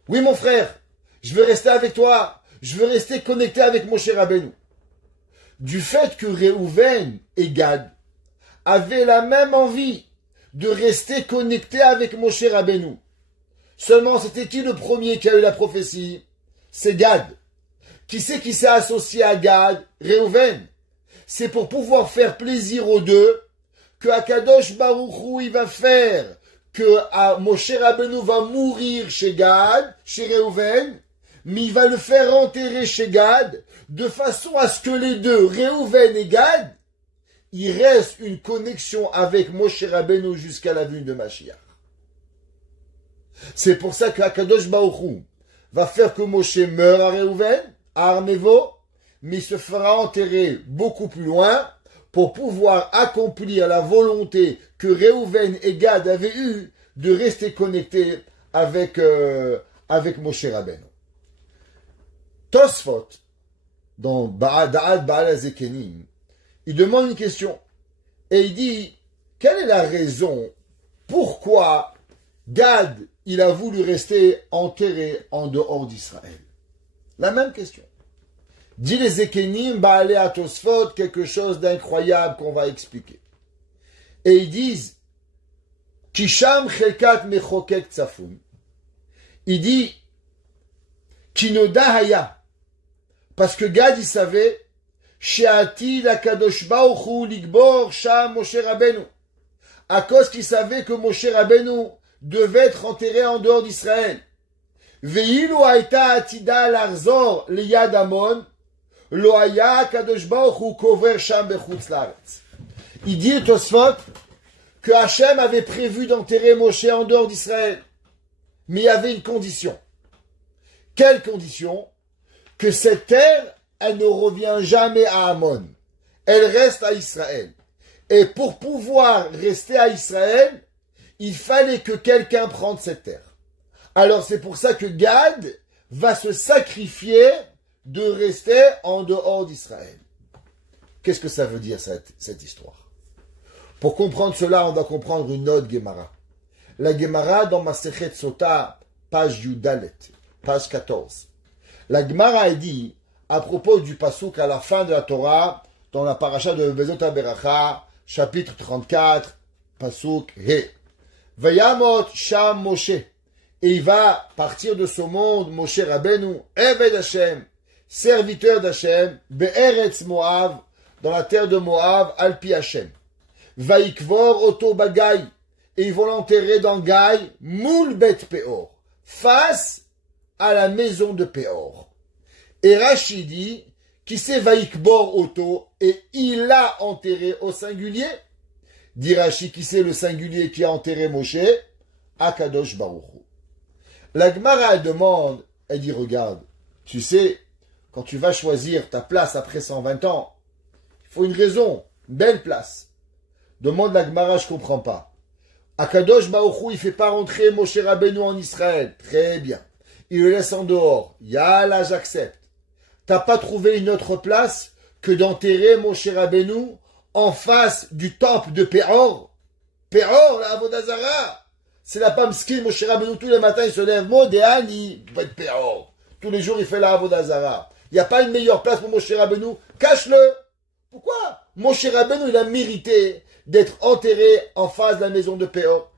oui mon frère, je veux rester avec toi, je veux rester connecté avec Moshe Rabbeinu. Du fait que Réhouven et Gad avaient la même envie de rester connectés avec Moshe Rabbeinu. Seulement, c'était qui le premier qui a eu la prophétie? C'est Gad. Qui c'est qui s'est associé à Gad? Réhouven. C'est pour pouvoir faire plaisir aux deux que Akadosh Baruch Hu il va faire que Moshe Rabbeinu va mourir chez Gad, chez Réhouven, mais il va le faire enterrer chez Gad, de façon à ce que les deux, Réhouven et Gad, il reste une connexion avec Moshe Rabbeinu jusqu'à la venue de Mashiach. C'est pour ça que Akadosh Baruch Hu va faire que Moshe meure à Réhouven, à Arnevo, mais il se fera enterrer beaucoup plus loin pour pouvoir accomplir la volonté que Réhouven et Gad avaient eue de rester connectés avec Moshe Rabbeinu. Tosfot, dans Da'at Baal HaZekenim, il demande une question. Et il dit, quelle est la raison pourquoi Gad, il a voulu rester enterré en dehors d'Israël? La même question. Dit les Zekenim, Baalé à Tosfot, quelque chose d'incroyable qu'on va expliquer. Et ils disent, Kisham Chelkat Mechokek Tsafun. Il dit, Kinoda Haya. Parce que Gad, il savait, She'ati la Kadosh Baruch Hu Ligbor Sham Moshe Rabbeinu. À cause qu'il savait que Moshe Rabbeinu devait être enterré en dehors d'Israël. Ve'ilu haïta atida larzor liyad Amon, lo haya Kadosh Baruch Hu kover sham bechutz laaretz. Il dit, Tosfot, que Hachem avait prévu d'enterrer Moshe en dehors d'Israël. Mais il y avait une condition. Quelle condition? Que cette terre, elle ne revient jamais à Amon. Elle reste à Israël. Et pour pouvoir rester à Israël, il fallait que quelqu'un prenne cette terre. Alors c'est pour ça que Gad va se sacrifier de rester en dehors d'Israël. Qu'est-ce que ça veut dire cette histoire? Pour comprendre cela, on va comprendre une autre Gemara. La Gemara dans Masechet Sota, page Yudalet, page 14. La Gemara a dit, à propos du pasuk à la fin de la Torah, dans la paracha de Vezot HaBeracha, chapitre 34, pasuk He. Vayamot Sham Moshe. Et il va partir de ce monde, Moshe Rabbeinu, Eved Hashem, serviteur d'Hashem, Be'eretz Moav, dans la terre de Moav, Alpi Hashem. Vaikvor Oto Bagay. Et ils vont l'enterrer dans Gaï, Moul Bet Peor, face à la maison de Péor. Et Rashi dit, qui c'est Vaikbor Oto, et il l'a enterré au singulier. Dit Rashi, qui c'est le singulier qui a enterré Moshe? Akadosh Baruch Hu. La Gemara demande, elle dit, regarde, tu sais, quand tu vas choisir ta place après 120 ans, il faut une raison, une belle place. Demande la Gemara, je comprends pas. Akadosh Baruch Hu, il fait pas rentrer Moshe Rabbeinu en Israël. Très bien. Il le laisse en dehors. Yallah, j'accepte. T'as pas trouvé une autre place que d'enterrer Moshe Rabbeinu en face du temple de Péor? Péor, la Avodazara. C'est la Pamskin, Moshe Rabbeinu, tous les matins, il se lève, Modéani, Péor. Tous les jours, il fait la Avodazara. Il n'y a pas une meilleure place pour Moshe Rabbeinu. Cache-le. Pourquoi? Moshe Rabbeinu, il a mérité d'être enterré en face de la maison de Péor.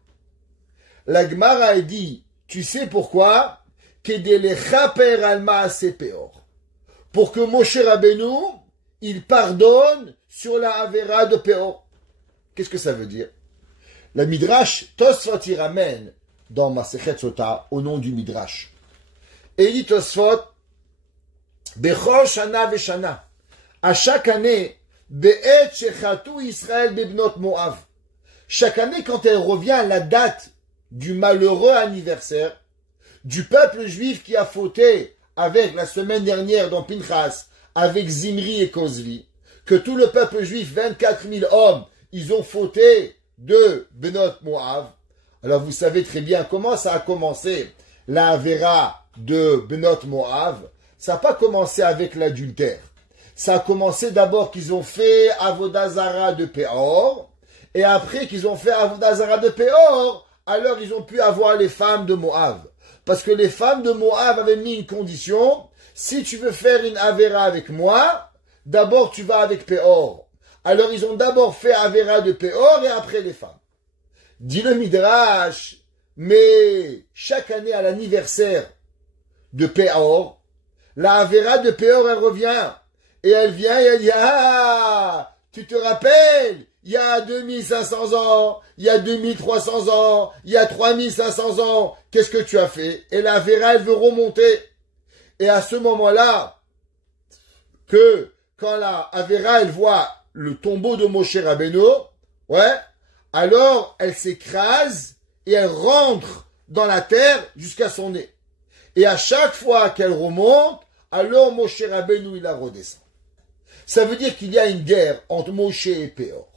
La Gemara a dit, tu sais pourquoi? Pour que Moshe Rabbeinu, il pardonne sur la Avera de Péor. Qu'est-ce que ça veut dire? La Midrash, Tosfot y ramène dans Masechet Sota au nom du Midrash. Et il dit Tosfot, Bechol Shana Veshana. À chaque année, Be'et shechatu Israël bebnot Moav. Chaque année, quand elle revient, la date du malheureux anniversaire du peuple juif qui a fauté avec la semaine dernière dans Pinchas, avec Zimri et Kozvi, que tout le peuple juif, 24 000 hommes, ils ont fauté de Benot Moav. Alors vous savez très bien comment ça a commencé, la Avera de Benot Moav. Ça n'a pas commencé avec l'adultère. Ça a commencé d'abord qu'ils ont fait Avodah Zara de Péor, et après qu'ils ont fait Avodah Zara de Péor, alors ils ont pu avoir les femmes de Moav. Parce que les femmes de Moav avaient mis une condition, si tu veux faire une Avera avec moi, d'abord tu vas avec Péor. Alors ils ont d'abord fait Avera de Péor et après les femmes. Dit le Midrash, mais chaque année à l'anniversaire de Péor, la Avera de Péor elle revient. Et elle vient et elle dit, ah, tu te rappelles, il y a 2500 ans, il y a 2300 ans, il y a 3500 ans, qu'est-ce que tu as fait? Et la Avera, elle veut remonter. Et à ce moment-là, quand la Avera, elle voit le tombeau de Moshe Rabbeinu, ouais, alors elle s'écrase et elle rentre dans la terre jusqu'à son nez. Et à chaque fois qu'elle remonte, alors Moshe Rabbeinu, il la redescend. Ça veut dire qu'il y a une guerre entre Moshe et Péor.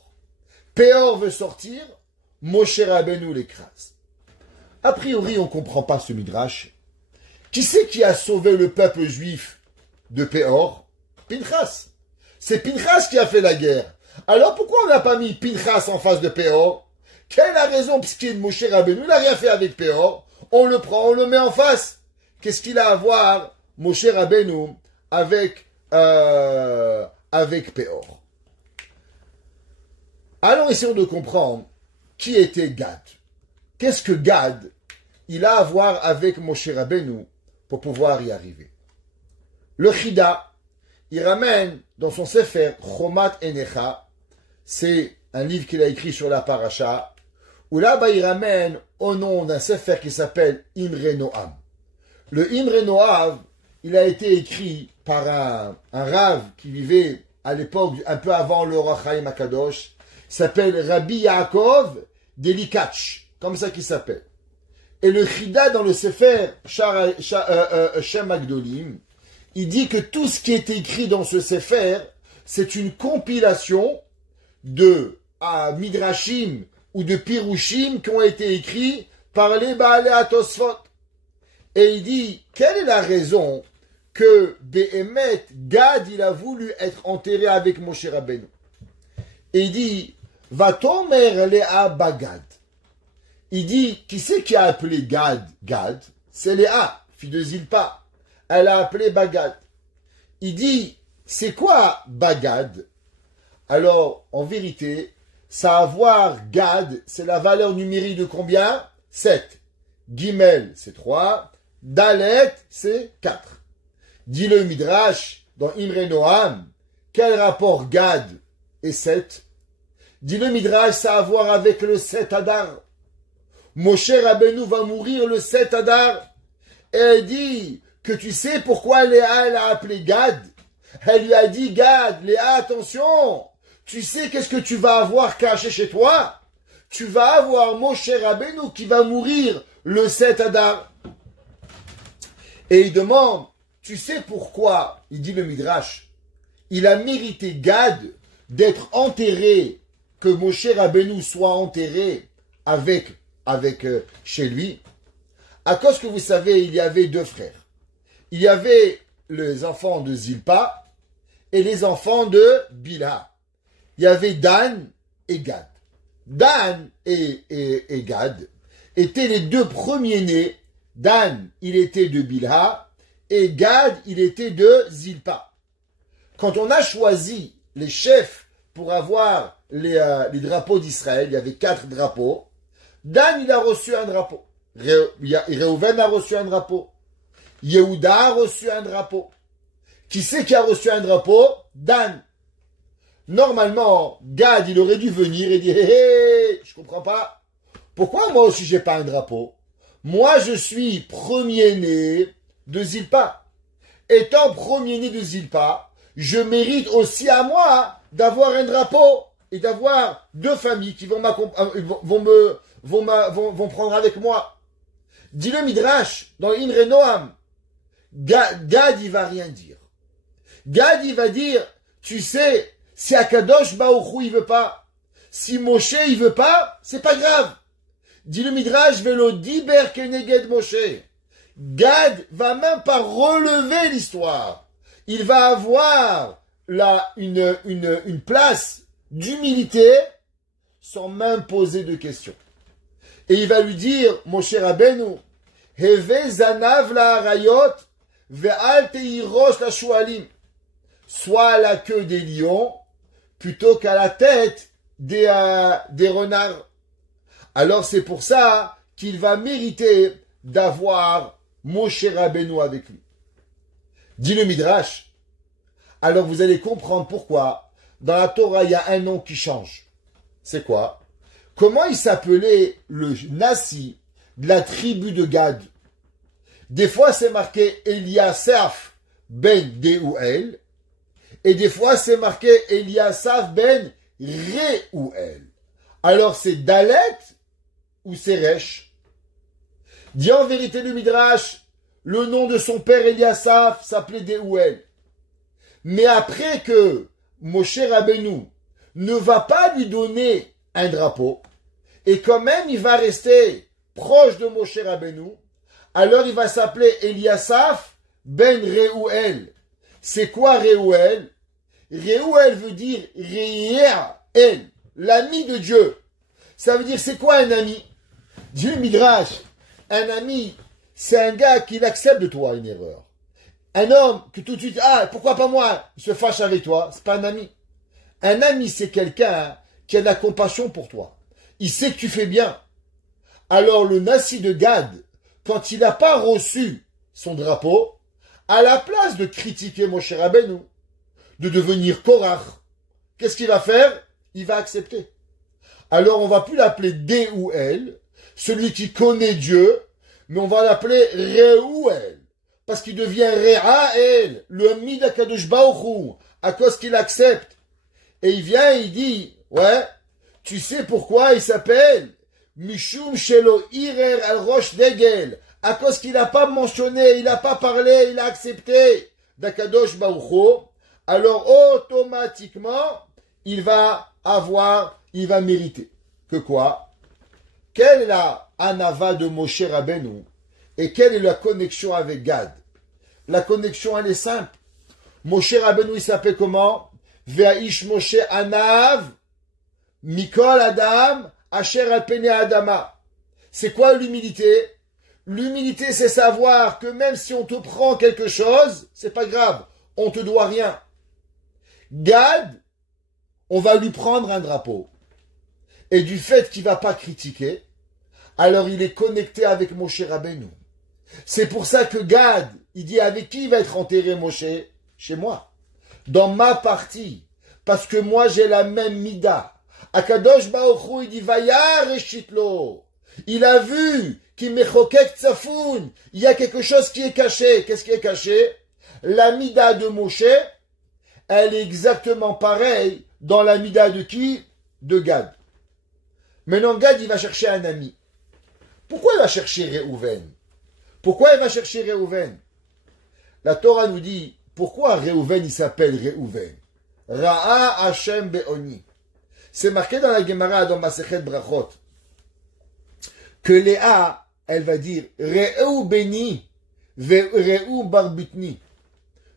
Péor veut sortir, Moshe Rabbeinu l'écrase. A priori, on ne comprend pas ce midrash. Qui c'est qui a sauvé le peuple juif de Péor? Pinchas. C'est Pinchas qui a fait la guerre. Alors pourquoi on n'a pas mis Pinchas en face de Péor? Quelle est la raison puisqu'il Moshe Rabbeinu, il n'a rien fait avec Péor? On le prend, on le met en face. Qu'est-ce qu'il a à voir, Moshe Rabbeinu, avec Péor? Alors essayons de comprendre qui était Gad. Qu'est-ce que Gad, il a à voir avec Moshe Rabbeinu pour pouvoir y arriver? Le Chida, il ramène dans son Sefer Chomat Enecha, c'est un livre qu'il a écrit sur la paracha, où là-bas il ramène au nom d'un Sefer qui s'appelle Imre Noam. Le Imre Noam, il a été écrit par un Rav qui vivait à l'époque, un peu avant le Orach Chaim HaKadosh, s'appelle Rabbi Yaakov Delikach, comme ça qu'il s'appelle. Et le Chida dans le Sefer Shem Agdolim, il dit que tout ce qui est écrit dans ce Sefer, c'est une compilation de Midrashim ou de Pirushim qui ont été écrits par les Baalei HaTosfot. Et il dit, quelle est la raison que Behemet, Gad, il a voulu être enterré avec Moshe Rabbeinu? Et il dit, Vatomer Léa Bagad. Il dit, qui c'est qui a appelé Gad? Gad, c'est Léa, fille de Zilpa. Elle a appelé Bagad. Il dit, c'est quoi Bagad? Alors, en vérité, ça a à voir, Gad, c'est la valeur numérique de combien? 7. Gimel, c'est 3. Dalet, c'est 4. Dit le Midrash, dans Imre Noam, quel rapport Gad et 7? Dit le Midrash, ça a à voir avec le 7 Adar. Moshe Rabbeinu va mourir le 7 Adar. Et elle dit que tu sais pourquoi Léa, elle a appelé Gad? Elle lui a dit, Gad, Léa, attention, tu sais qu'est-ce que tu vas avoir caché chez toi? Tu vas avoir Moshe Rabbeinu qui va mourir le 7 Adar. Et il demande, tu sais pourquoi, il dit le Midrash, il a mérité Gad d'être enterré, que Moshe Rabbeinu soit enterré chez lui, à cause que vous savez, il y avait 2 frères. Il y avait les enfants de Zilpa et les enfants de Bilha. Il y avait Dan et Gad. Dan et Gad étaient les 2 premiers-nés. Dan, il était de Bilha, et Gad, il était de Zilpa. Quand on a choisi les chefs pour avoir les drapeaux d'Israël, il y avait 4 drapeaux. Dan, il a reçu un drapeau. Réhouven a reçu un drapeau. Yehuda a reçu un drapeau. Qui c'est qui a reçu un drapeau? Dan. Normalement, Gad, il aurait dû venir et dire, hé, je comprends pas. Pourquoi moi aussi j'ai pas un drapeau? Moi, je suis premier-né de Zilpa. Étant premier-né de Zilpa, je mérite aussi à moi d'avoir un drapeau et d'avoir deux familles qui vont prendre avec moi. Dit le Midrash dans Imre Noam, Gad il va rien dire. Gad il va dire, tu sais, si Akadosh Baruch Hu il veut pas, si Moshe il veut pas, c'est pas grave. Dit le Midrash, velo diber keneged Moshe. Gad va même pas relever l'histoire. Il va avoir là une place d'humilité sans même poser de questions. Et il va lui dire, Moshe Rabbeinu, heve zanav la harayot ve'al teirosh la shualim. Soit à la queue des lions plutôt qu'à la tête des renards. Alors c'est pour ça qu'il va mériter d'avoir Moshe Rabbeinu avec lui. Dit le Midrash. Alors vous allez comprendre pourquoi dans la Torah il y a un nom qui change. C'est quoi? Comment il s'appelait le Nassi de la tribu de Gad? Des fois c'est marqué Eliasaph ben Deuel et des fois c'est marqué Eliasaph ben Reuel. Alors c'est Dalet ou c'est Resh? Dit en vérité le Midrash, le nom de son père Eliasaph s'appelait Deuel. Mais après que Moshe Rabbeinu ne va pas lui donner un drapeau, et quand même il va rester proche de Moshe Rabbeinu, alors il va s'appeler Eliasaph ben Reuel. C'est quoi Reuel? Reuel veut dire Réel, l'ami de Dieu. Ça veut dire c'est quoi un ami? Dieu Midrash, un ami, c'est un gars qui accepte de toi une erreur. Un homme que tout de suite, pourquoi pas moi, il se fâche avec toi, c'est pas un ami. Un ami, c'est quelqu'un qui a de la compassion pour toi. Il sait que tu fais bien. Alors le Nassi de Gad, quand il n'a pas reçu son drapeau, à la place de critiquer Moshe Rabbeinu, de devenir Korach, qu'est-ce qu'il va faire? Il va accepter. Alors on va plus l'appeler Deuel, celui qui connaît Dieu, mais on va l'appeler Reuel, parce qu'il devient Re'ael, le ami d'Akadosh Baruch Hu, à cause qu'il accepte. Et il vient et il dit, ouais, tu sais pourquoi il s'appelle Mishum Shelo Irer al Rosh Degel, à cause qu'il n'a pas mentionné, il n'a pas parlé, il a accepté d'Akadosh Baruch Hu, alors automatiquement, il va mériter. Que quoi? Quelle est la anava de Moshe Rabbeinu et quelle est la connexion avec Gad? La connexion, elle est simple. Moshe Rabbeinu, il s'appelle comment? Ve'aish Moshe Anav Mikol Adam Asher al Pene Adama. C'est quoi l'humilité? L'humilité, c'est savoir que même si on te prend quelque chose, c'est pas grave, on te doit rien. Gad, on va lui prendre un drapeau. Et du fait qu'il va pas critiquer, alors il est connecté avec Moshe Rabbeinu. C'est pour ça que Gad, il dit avec qui il va être enterré Moshe? Chez moi. Dans ma partie. Parce que moi j'ai la même mida. Akadosh Baruch Hu, il dit Vayar eshitlo. Il a vu qu'il mechokek tsafoun. Il y a quelque chose qui est caché. Qu'est-ce qui est caché? La mida de Moshe, elle est exactement pareille dans la mida de qui? De Gad. Maintenant, Gad, il va chercher un ami. Pourquoi il va chercher Réhouven? Pourquoi il va chercher Réhouven? La Torah nous dit, pourquoi Réhouven, il s'appelle Réhouven? Ra'a Hashem Be'oni. C'est marqué dans la Gemara, dans Masechet Brachot, que Léa, elle va dire, Re'eu Beni, Ve'eu Barbitni.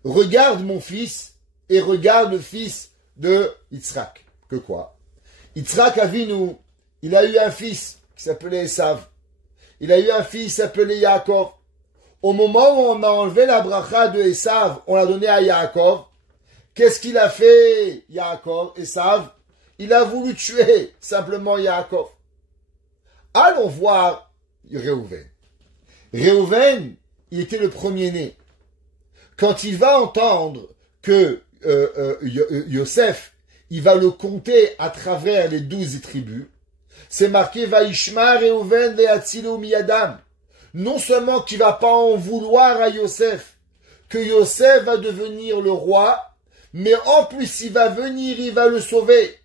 Regarde mon fils, et regarde le fils de Yitzhak. Que quoi? Yitzhak Avinu, il a eu un fils qui s'appelait Esav. Il a eu un fils qui s'appelait Yaakov. Au moment où on a enlevé la bracha de Esav, on l'a donné à Yaakov. Qu'est-ce qu'il a fait, Yaakov, Esav? Il a voulu tuer simplement Yaakov. Allons voir Réhouven. Réhouven, il était le premier-né. Quand il va entendre que Yosef, il va le compter à travers les 12 tribus, c'est marqué Vaishma Réhouven ve'atzilu miyadam. Non seulement qu'il va pas en vouloir à Yosef, que Yosef va devenir le roi, mais en plus il va venir, il va le sauver.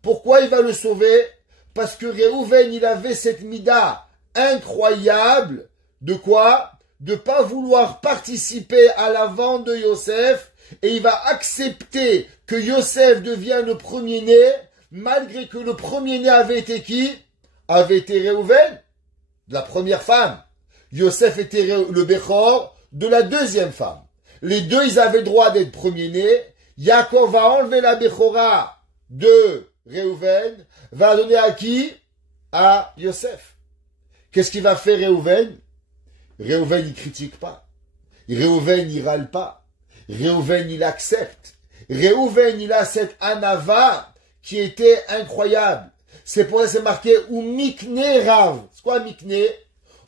Pourquoi il va le sauver? Parce que Réhouven, il avait cette mida incroyable de quoi? De pas vouloir participer à la vente de Yosef, et il va accepter que Yosef devienne le premier-né, malgré que le premier-né avait été qui? Avait été Réhouven, de la première femme. Yosef était le Bechor de la deuxième femme. Les deux, ils avaient le droit d'être premier-nés. Yaakov va enlever la Bechora de Réhouven, va donner à qui? À Yosef. Qu'est-ce qu'il va faire Réhouven? Réhouven, il critique pas. Réhouven, il râle pas. Réhouven, il accepte. Réhouven, il a cette anava qui était incroyable. C'est pour ça que c'est marqué ou mikne rav. C'est quoi mikne?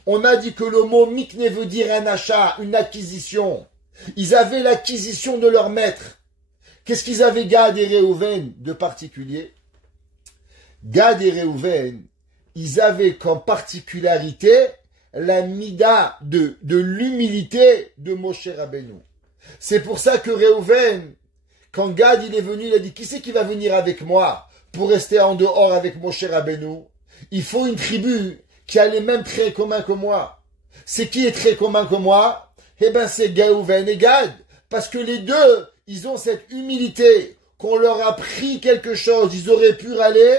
On a dit que le mot mikne veut dire un achat, une acquisition. Ils avaient l'acquisition de leur maître. Qu'est-ce qu'ils avaient Gad et Réhouven de particulier? Gad et Réhouven, ils avaient comme particularité la mida de l'humilité de Moshe Rabbeinu. C'est pour ça que Réhouven, quand Gad il est venu, il a dit, qui c'est qui va venir avec moi pour rester en dehors avec Moshe Rabbeinu? Il faut une tribu qui a les mêmes traits communs que moi. C'est qui est très commun que moi? Eh ben c'est Réhouven et Gad. Parce que les deux, ils ont cette humilité qu'on leur a pris quelque chose, ils auraient pu râler,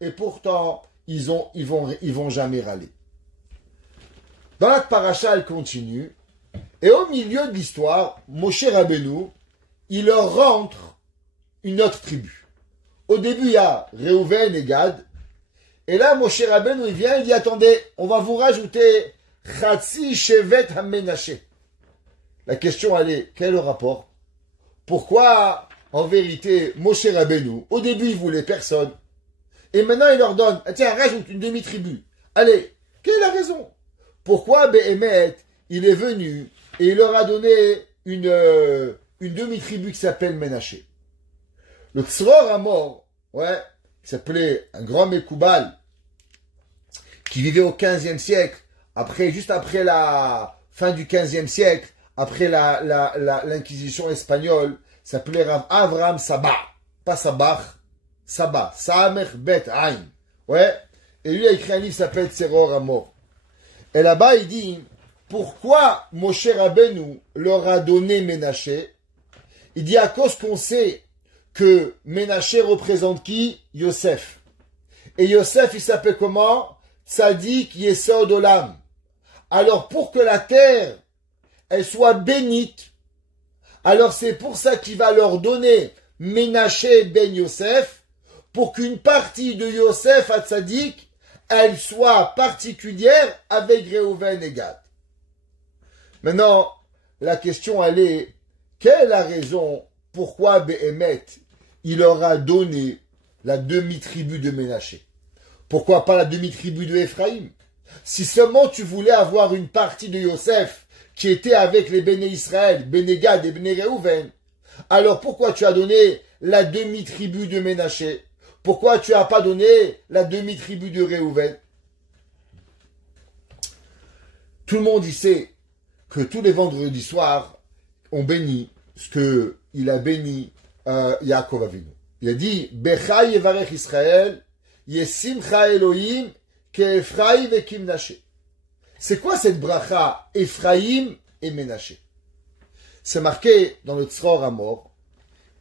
et pourtant, ils vont jamais râler. Dans la paracha, elle continue, et au milieu de l'histoire, Moshe Rabbeinu, il leur rentre une autre tribu. Au début, il y a Réhouven et Gad, et là, Moshe Rabbeinu, il vient, il dit, attendez, on va vous rajouter Chatzi Shevet HaMenaché. La question, elle est, quel est le rapport? Pourquoi, en vérité, Moshe Rabbeinu, au début, il voulait personne, et maintenant, il leur donne, tiens, rajoute une demi-tribu. Allez, quelle est la raison? Pourquoi Béhémet, il est venu et il leur a donné une demi-tribu qui s'appelle Ménaché? Le Tzror Amor, ouais, qui s'appelait un grand Mekoubal, qui vivait au 15e siècle, juste après la fin du 15e siècle, après l'inquisition espagnole, s'appelait Rav Avram Sabah, pas Sabah, Sabah, Samer Bet Ain, ouais, et lui a écrit un livre qui s'appelle Tzror Amor. Et là-bas, il dit, pourquoi Moshe Rabbeinu leur a donné Ménaché? Il dit, à cause qu'on sait que Ménaché représente qui? Yosef. Et Yosef, il s'appelle comment? Tzadik Yesod Olam. Alors, pour que la terre, elle soit bénite, alors c'est pour ça qu'il va leur donner Ménaché ben Yosef, pour qu'une partie de Yosef à Tzadik, elle soit particulière avec Réhouven et Gad. Maintenant, la question, elle est, quelle est la raison pourquoi Béhémet, il leur a donné la demi-tribu de Ménaché? Pourquoi pas la demi-tribu de Ephraïm? Si seulement tu voulais avoir une partie de Yosef qui était avec les Béné Israël, Béné Gad et Béné Réhouven, alors pourquoi tu as donné la demi-tribu de Ménaché? Pourquoi tu n'as pas donné la demi-tribu de Réhouven? Tout le monde y sait que tous les vendredis soirs, on bénit ce qu'il a béni Yaakov Avinu. Il a dit, Becha yevarech Israël, yesimcha Elohim, ke'Ephraim et Kimnaché. C'est quoi cette bracha, Ephraim et Ménaché? C'est marqué dans le Tzror Amor.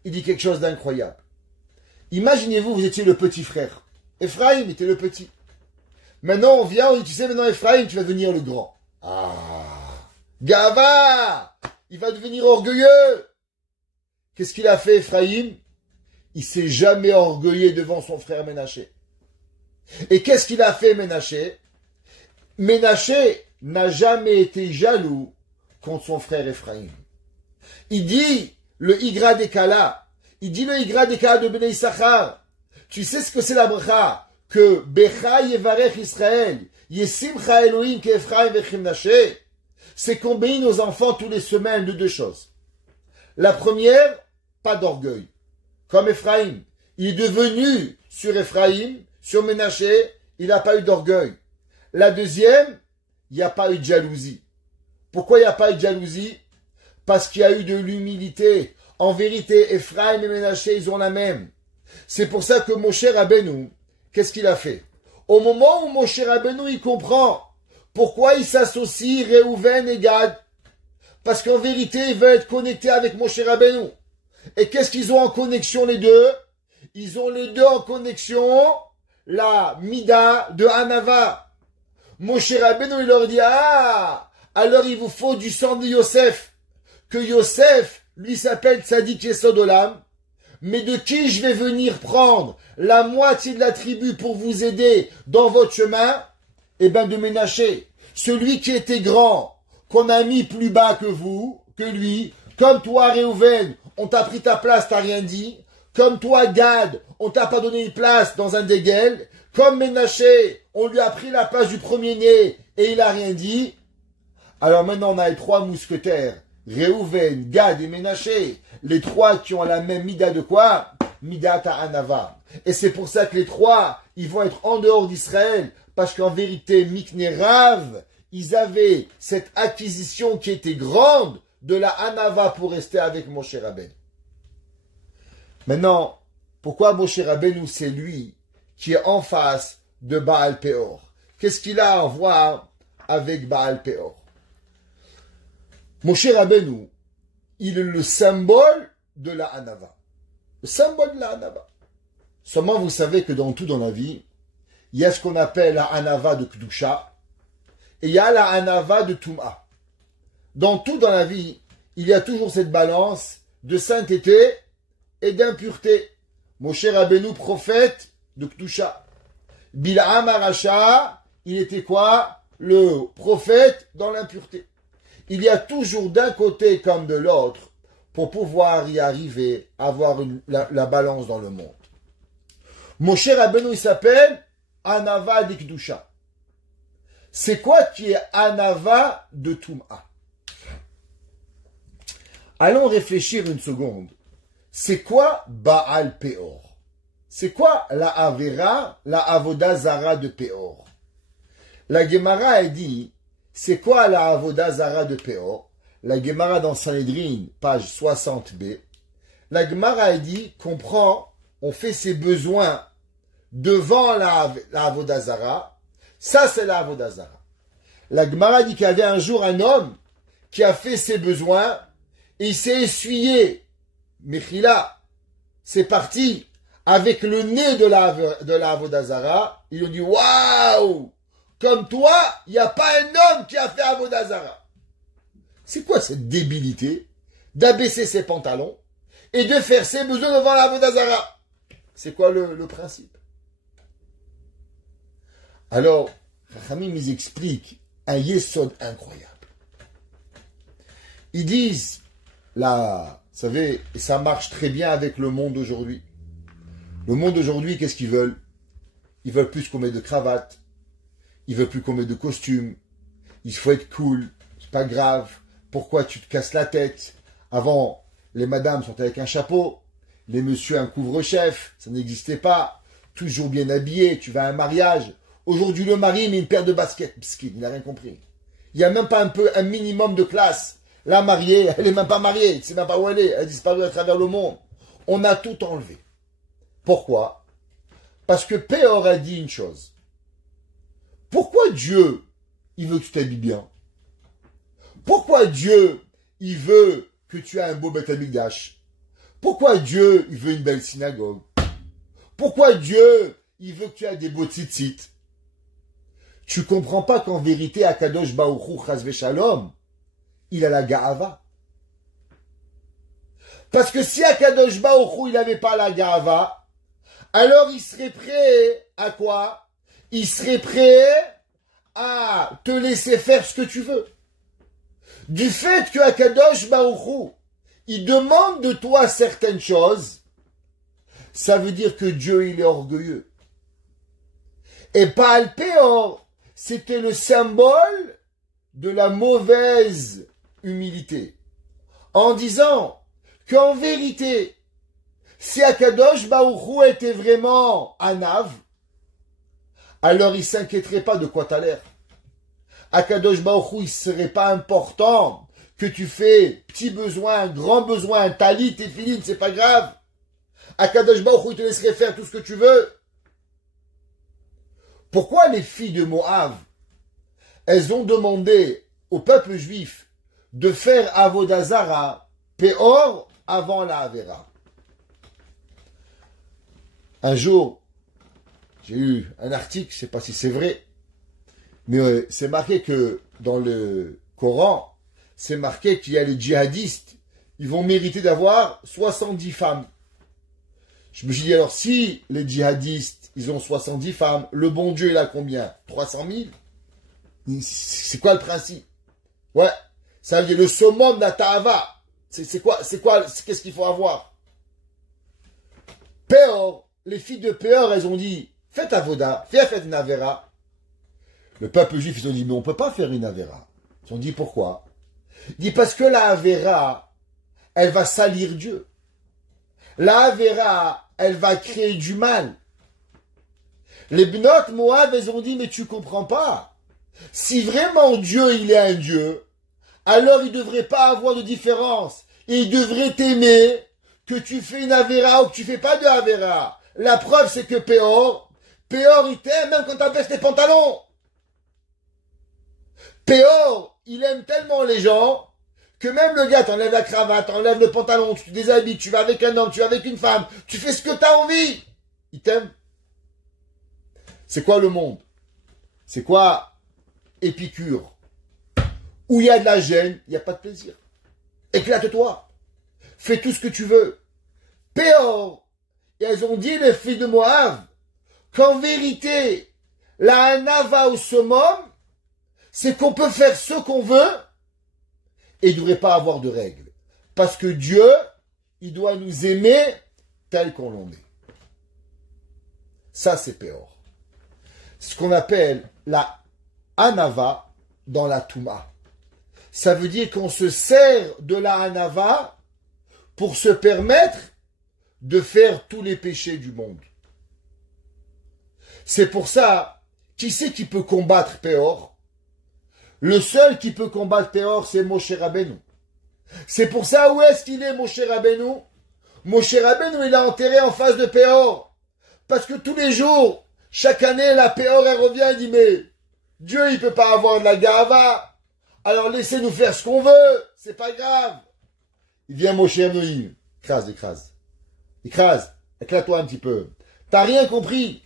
Il dit quelque chose d'incroyable. Imaginez-vous, vous étiez le petit frère. Ephraim était le petit. Maintenant, on vient, on dit, tu sais, maintenant, Ephraim, tu vas devenir le grand. Ah, Gava, il va devenir orgueilleux. Qu'est-ce qu'il a fait, Ephraim? Il s'est jamais orgueillé devant son frère Ménaché. Et qu'est-ce qu'il a fait, Ménaché? Ménaché n'a jamais été jaloux contre son frère Ephraim. Il dit, le Igra Dekala, il dit le Igra Dekala de Bnei Issachar. Tu sais ce que c'est la bracha? Que Becha Yevarech Israël, Yesimcha Elohim Ke'Ephraim Vechimnaché. C'est qu'on bénit nos enfants tous les semaines de deux choses. La première, pas d'orgueil. Comme Ephraim. Il est devenu sur Ephraim, sur Ménaché, il n'a pas eu d'orgueil. La deuxième, il n'y a pas eu de jalousie. Pourquoi il n'y a pas eu de jalousie? Parce qu'il y a eu de l'humilité En vérité, Ephraim et Ménaché, ils ont la même. C'est pour ça que Moshe Rabbeinu, qu'est-ce qu'il a fait? Au moment où Moshe Rabbeinu, il comprend pourquoi il s'associe Réhouven et Gad. Parce qu'en vérité, il veut être connecté avec Moshe Rabbeinu. Et qu'est-ce qu'ils ont en connexion les deux? Ils ont les deux en connexion la Mida de Hanava. Moshe Rabbeinu, il leur dit, ah, alors il vous faut du sang de Yosef. Que Yosef, lui s'appelle Tzadik Yesod Olam. Mais de qui je vais venir prendre la moitié de la tribu pour vous aider dans votre chemin? Eh ben de Ménaché. Celui qui était grand, qu'on a mis plus bas que vous, que lui. Comme toi, Réhouven, on t'a pris ta place, t'as rien dit. Comme toi, Gad, on t'a pas donné une place dans un déguel. Comme Ménaché, on lui a pris la place du premier-né et il a rien dit. Alors maintenant, on a les trois mousquetaires. Réhouven, Gad et Ménaché. Les trois qui ont la même mida de quoi? Mida Ta'anava. Et c'est pour ça que les trois, ils vont être en dehors d'Israël. Parce qu'en vérité, Mikne Rav, ils avaient cette acquisition qui était grande de la Hanava pour rester avec Moshe Rabbeinu. Maintenant, pourquoi Moshe Rabbeinu, c'est lui qui est en face de Baal Peor? Qu'est-ce qu'il a à voir avec Baal Peor? Moshe Rabbeinu, il est le symbole de la Hanava. Le symbole de la Hanava. Seulement, vous savez que dans tout dans la vie, il y a ce qu'on appelle la Hanava de Kedusha et il y a la Hanava de Touma. Dans tout dans la vie, il y a toujours cette balance de sainteté et d'impureté. Moshe Rabbeinu, prophète de Kedusha. Bil'am Arasha, il était quoi? Le prophète dans l'impureté. Il y a toujours d'un côté comme de l'autre pour pouvoir y arriver, avoir la balance dans le monde. Moshe Rabbeinu, il s'appelle Hanava d'Ikdusha. C'est quoi qui est Hanava de Touma? Allons réfléchir une seconde. C'est quoi Baal Peor? C'est quoi la Avera, la Avoda Zara de Peor? La Gemara a dit, c'est quoi la Avoda Zara de Peor? La Gemara dans Sanhedrin, page 60b. La Gemara a dit qu'on prend, on fait ses besoins devant la Avoda Zara. Ça, c'est la Avoda Zara. La Gemara dit qu'il y avait un jour un homme qui a fait ses besoins et il s'est essuyé. Mechila, c'est parti avec le nez de la Avoda Zara. Ils ont dit, waouh! Comme toi, il n'y a pas un homme qui a fait Avoda Zara. C'est quoi cette débilité d'abaisser ses pantalons et de faire ses besoins devant la Avoda Zara? C'est quoi le principe? Alors, Chachamim, ils expliquent un yesod incroyable. Ils disent, là, vous savez, et ça marche très bien avec le monde d'aujourd'hui. Le monde d'aujourd'hui, qu'est-ce qu'ils veulent? Ils veulent plus qu'on mette de cravate. Ils veulent plus qu'on mette de costume. Il faut être cool. C'est pas grave. Pourquoi tu te casses la tête? Avant, les madames sont avec un chapeau. Les messieurs un couvre-chef. Ça n'existait pas. Toujours bien habillé. Tu vas à un mariage. Aujourd'hui, le mari met une paire de baskets. Pskin, il n'a rien compris. Il n'y a même pas un minimum de classe. La mariée, elle n'est même pas mariée. Il ne sait même pas où elle est. Elle a disparu à travers le monde. On a tout enlevé. Pourquoi? Parce que Péor a dit une chose. Pourquoi Dieu, il veut que tu t'habilles bien? Pourquoi Dieu, il veut que tu aies un beau Beth Amikdash? Pourquoi Dieu, il veut une belle synagogue? Pourquoi Dieu, il veut que tu aies des beaux tzitzit? Tu comprends pas qu'en vérité, Akadosh Baruch Hu Chas V'Shalom, il a la Ga'ava. Parce que si Akadosh Baruch Hu, il n'avait pas la Ga'ava, alors il serait prêt à quoi? Il serait prêt à te laisser faire ce que tu veux. Du fait que Akadosh Baruch Hu, il demande de toi certaines choses, ça veut dire que Dieu, il est orgueilleux. Et Baal Peor, c'était le symbole de la mauvaise humilité. En disant qu'en vérité, si Akadosh Baruch Hu était vraiment Anav, alors il ne s'inquiéterait pas de quoi t'as l'air. Akadosh Baruch Hu, il ne serait pas important que tu fais petit besoin, grand besoin, talit et filine, c'est pas grave. Akadosh Baruch Hu, il te laisserait faire tout ce que tu veux. Pourquoi les filles de Moab, elles ont demandé au peuple juif de faire Avodah Zara, Péor, avant la Avera? Un jour, j'ai eu un article, je ne sais pas si c'est vrai, mais c'est marqué que dans le Coran, c'est marqué qu'il y a les djihadistes, ils vont mériter d'avoir 70 femmes. Je me suis dit, alors si les djihadistes, ils ont 70 femmes, le bon Dieu, il a combien? 300 000? C'est quoi le principe? Ouais, ça veut dire le summum de la ta'ava. C'est quoi, qu'est-ce qu'il faut avoir? Péor, les filles de Péor, elles ont dit, faites Avoda, faites une Avera. Le peuple juif, ils ont dit, mais on ne peut pas faire une Avera. Ils ont dit, pourquoi? Ils dit, parce que la Avera, elle va salir Dieu. La Avera, elle va créer du mal. Les Bnot Moab, elles ont dit, mais tu comprends pas. Si vraiment Dieu, il est un Dieu, alors il ne devrait pas avoir de différence. Et il devrait t'aimer que tu fais une Avera ou que tu fais pas de Avera. La preuve, c'est que Péor, il t'aime même quand tu abaisses tes pantalons. Péor, il aime tellement les gens que même le gars t'enlève la cravate, t'enlève le pantalon, tu te déshabilles, tu vas avec un homme, tu vas avec une femme, tu fais ce que tu as envie. Il t'aime. C'est quoi le monde? C'est quoi Épicure? Où il y a de la gêne, il n'y a pas de plaisir. Éclate-toi. Fais tout ce que tu veux. Péor, et elles ont dit, les filles de Moab, qu'en vérité, la hanava au summum, c'est qu'on peut faire ce qu'on veut et il ne devrait pas avoir de règles. Parce que Dieu, il doit nous aimer tel qu'on l'en est. Ça, c'est Péor. Ce qu'on appelle la hanava dans la Touma. Ça veut dire qu'on se sert de la hanava pour se permettre de faire tous les péchés du monde. C'est pour ça, qui c'est qui peut combattre Péor? Le seul qui peut combattre Péor, c'est Moshe Rabbeinu. C'est pour ça, où est-ce qu'il est, Moshe Rabbeinu? Moshe Rabbeinu, il est enterré en face de Péor. Parce que tous les jours, chaque année, la Péor, elle revient et dit, mais Dieu, il peut pas avoir de la gava. Alors laissez-nous faire ce qu'on veut. C'est pas grave. Il vient Moshe Rabbeinu. Écrase. Éclate-toi un petit peu. T'as rien compris.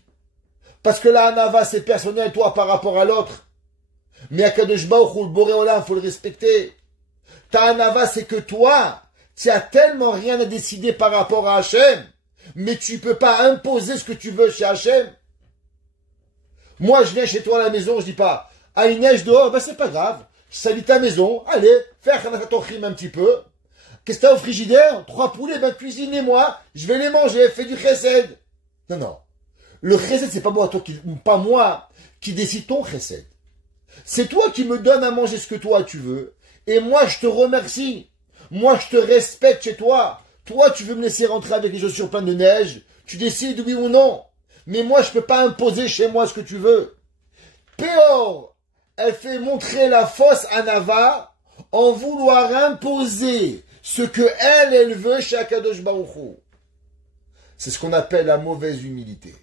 Parce que la hanava, c'est personnel, toi, par rapport à l'autre. Mais Akadosh Baruch Hu, le Boré Olam, faut le respecter. Ta hanava, c'est que toi, tu as tellement rien à décider par rapport à Hachem, mais tu peux pas imposer ce que tu veux chez Hachem. Moi, je viens chez toi à la maison, je dis pas, ah, il neige dehors, ben c'est pas grave. Je salis ta maison, allez, fais un petit peu. Qu'est-ce que t'as au frigidaire? 3 poulets, ben cuisinez-moi, je vais les manger, fais du chesed. Non. Le chesed, c'est pas moi qui décide ton chesed. C'est toi qui me donnes à manger ce que toi tu veux. Et moi, je te remercie. Moi, je te respecte chez toi. Toi, tu veux me laisser rentrer avec les chaussures pleines de neige. Tu décides oui ou non. Mais moi, je ne peux pas imposer chez moi ce que tu veux. Péor, elle fait montrer la fausse hanava en vouloir imposer ce que elle veut chez Akadosh Baruch Hu. C'est ce qu'on appelle la mauvaise humilité.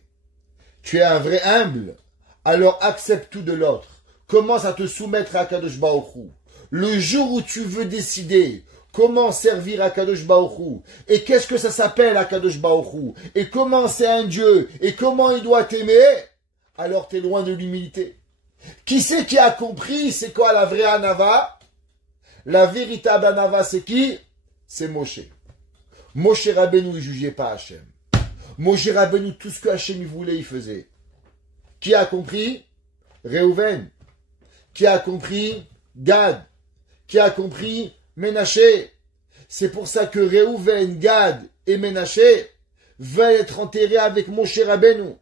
Tu es un vrai humble, alors accepte tout de l'autre. Commence à te soumettre à Akadosh Baruch Hu. Le jour où tu veux décider comment servir Akadosh Baruch Hu, et qu'est-ce que ça s'appelle Akadosh Baruch Hu, et comment c'est un Dieu, et comment il doit t'aimer, alors tu es loin de l'humilité. Qui c'est qui a compris c'est quoi la vraie hanava? La véritable hanava, c'est qui? C'est Moshe. Moshe Rabbeinu, il ne jugeait pas Hachem. Moshe Rabbeinu, tout ce que Hachem il voulait, il faisait. Qui a compris? Réhouven. Qui a compris? Gad. Qui a compris? Ménaché. C'est pour ça que Réhouven, Gad et Ménaché veulent être enterrés avec Moshe Rabbeinu.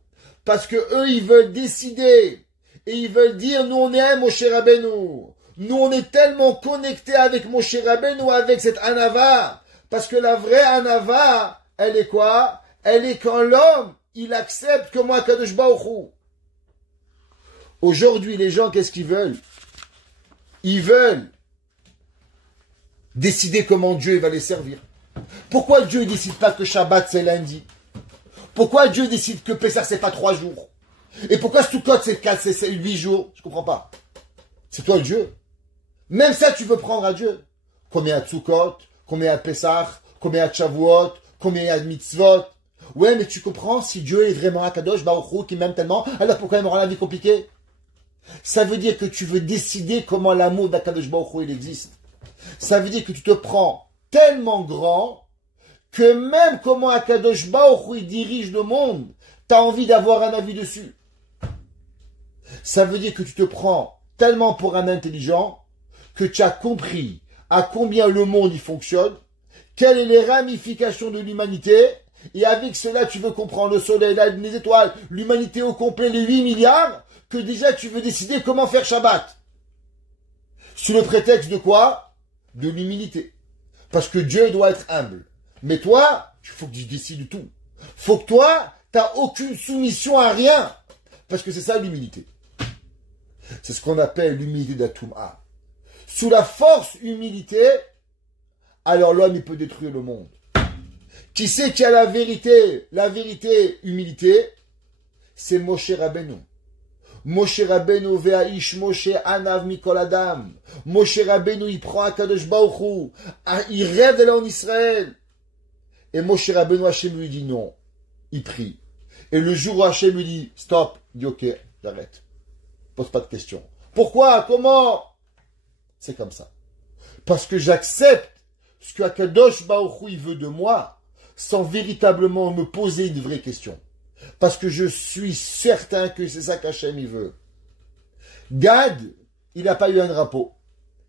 Parce que eux, ils veulent décider. Et ils veulent dire, nous on est un Moshe Rabbeinu. Nous on est tellement connectés avec Moshe Rabbeinu, avec cette hanava. Parce que la vraie hanava, elle est quoi? Elle est quand l'homme, il accepte que moi, Kadosh Baruch Hu. Aujourd'hui, les gens, qu'est-ce qu'ils veulent? Ils veulent décider comment Dieu va les servir. Pourquoi Dieu ne décide pas que Shabbat c'est lundi? Pourquoi Dieu décide que Pessah c'est pas 3 jours? Et pourquoi Sukkot c'est 8 jours? Je comprends pas. C'est toi Dieu. Même ça tu veux prendre à Dieu. Combien de Sukkot? Combien de Pessah? Combien de Shavuot? Combien de mitzvot? Ouais, mais tu comprends, si Dieu est vraiment Akadosh Baruch Hu, qui m'aime tellement, alors pourquoi il me rend la vie compliquée? Ça veut dire que tu veux décider comment l'amour d'Akadosh Baruch Hu il existe. Ça veut dire que tu te prends tellement grand que même comment Akadosh Baruch Hu il dirige le monde, tu as envie d'avoir un avis dessus. Ça veut dire que tu te prends tellement pour un intelligent que tu as compris à combien le monde il fonctionne, quelles sont les ramifications de l'humanité, et avec cela tu veux comprendre le soleil, les étoiles, l'humanité au complet, les 8 milliards, que déjà tu veux décider comment faire Shabbat. Sous le prétexte de quoi? De l'humilité. Parce que Dieu doit être humble. Mais toi, il faut que tu décides de tout. Faut que toi, tu n'as aucune soumission à rien. Parce que c'est ça l'humilité. C'est ce qu'on appelle l'humilité d'Atouma. Sous la force humilité, alors l'homme il peut détruire le monde. Qui sait qu'il y a la vérité humilité, c'est Moshe Rabbeinu. Moshe Rabbeinu ve'aish Moshe anav mikol adam. Moshe Rabbeinu il prend Akadosh Baruch Hu, il rêve d'aller en Israël. Et Moshe Rabbeinu, Hachem lui dit non. Il prie. Et le jour où Hachem lui dit stop, il dit ok, j'arrête. Pose pas de questions. Pourquoi? Comment? C'est comme ça. Parce que j'accepte ce que Akadosh Baruch Hu il veut de moi, sans véritablement me poser une vraie question. Parce que je suis certain que c'est ça qu'Hachem il veut. Gad, il n'a pas eu un drapeau.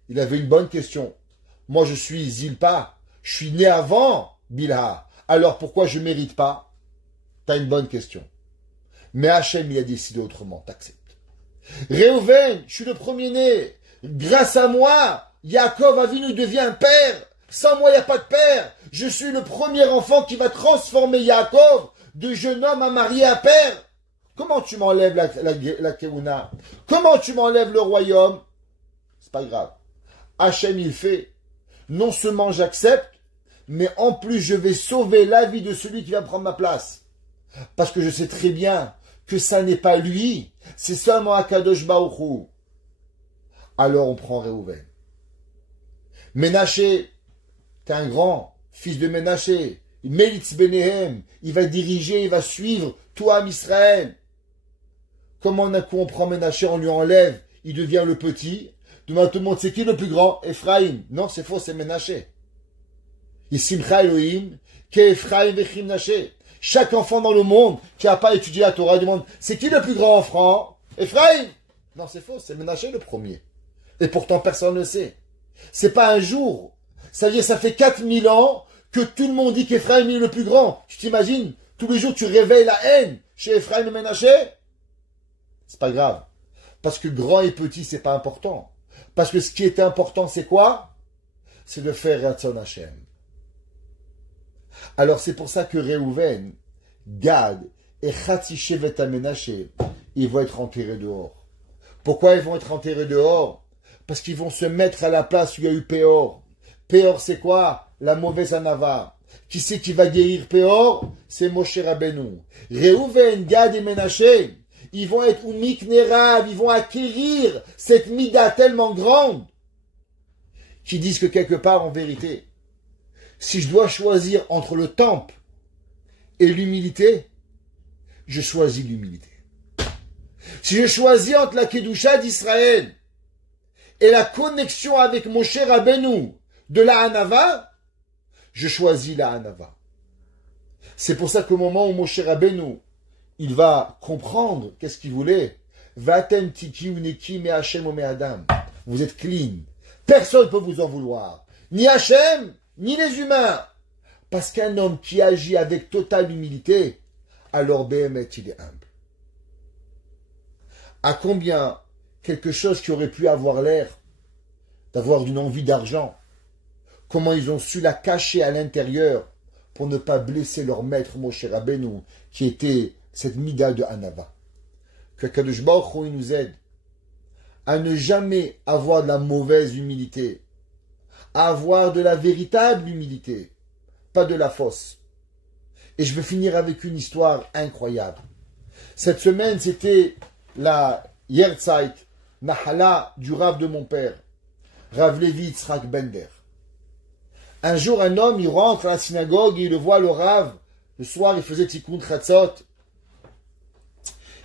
Il avait une bonne question. Moi je suis Zilpa. Je suis né avant Bilha. Alors pourquoi je ne mérite pas? Tu as une bonne question. Mais Hachem il a décidé autrement. T'acceptes. Réhouven, je suis le premier-né. Grâce à moi, Yaakov Avinu devient père. Sans moi, il n'y a pas de père. Je suis le premier enfant qui va transformer Yaakov de jeune homme à marié à père. Comment tu m'enlèves la Keuna? Comment tu m'enlèves le royaume? C'est pas grave. Hachem, il fait. Non seulement j'accepte, mais en plus je vais sauver la vie de celui qui va prendre ma place. Parce que je sais très bien que ça n'est pas lui, c'est seulement Akadosh Baruch Hu. Alors on prend Réhouven. Ménaché, t'es un grand fils de Ménaché. Melitz Benehem, il va diriger, il va suivre toi, Israël. Comment d'un coup on prend Ménaché, on lui enlève, il devient le petit. Demain tout le monde, c'est qui le plus grand? Ephraim. Non, c'est faux, c'est Ménaché. Isimcha Elohim, qu'Ephraim vechim Naché. Chaque enfant dans le monde qui n'a pas étudié la Torah demande, c'est qui le plus grand enfant? Ephraim. Non, c'est faux, c'est Ménaché le premier. Et pourtant personne ne sait. C'est pas un jour. Ça veut dire, ça fait 4000 ans que tout le monde dit qu'Ephraim est le plus grand. Tu t'imagines? Tous les jours, tu réveilles la haine chez Ephraim et Ménaché? C'est pas grave. Parce que grand et petit, c'est pas important. Parce que ce qui est important, c'est quoi? C'est de faire Ratzon Hashem. Alors, c'est pour ça que Réhouven, Gad et Chatzi Shevet HaMenaché, ils vont être enterrés dehors. Pourquoi ils vont être enterrés dehors? Parce qu'ils vont se mettre à la place où il y a eu Péor. Péor, c'est quoi? La mauvaise anava. Qui c'est qui va guérir Péor? C'est Moshe Rabbeinu. Réhouven, Gad et Ménaché, ils vont être umiknerav, ils vont acquérir cette mida tellement grande qui disent que quelque part, en vérité, si je dois choisir entre le temple et l'humilité, je choisis l'humilité. Si je choisis entre la Kedusha d'Israël et la connexion avec Moshe Rabbeinu de la Hanava, je choisis la Hanava. C'est pour ça qu'au moment où Moshe Rabbeinu, il va comprendre qu'est-ce qu'il voulait, Vatem tiki uneki me Hashem o me Adam. Vous êtes clean. Personne ne peut vous en vouloir. Ni Hashem, ni les humains. Parce qu'un homme qui agit avec totale humilité, alors Béhémet, il est humble. À combien quelque chose qui aurait pu avoir l'air d'avoir une envie d'argent, comment ils ont su la cacher à l'intérieur pour ne pas blesser leur maître Moshe Rabbeinu, qui était cette mida de Hanava. Que Kadosh Baruch Hu nous aide à ne jamais avoir de la mauvaise humilité, avoir de la véritable humilité, pas de la fausse. Et je veux finir avec une histoire incroyable. Cette semaine, c'était la Yerzeit, Nahala du Rav de mon père, Rav Levi Yitzhak Bender. Un jour, un homme, il rentre à la synagogue et il le voit, le Rav. Le soir, il faisait Tikkun Chatzot.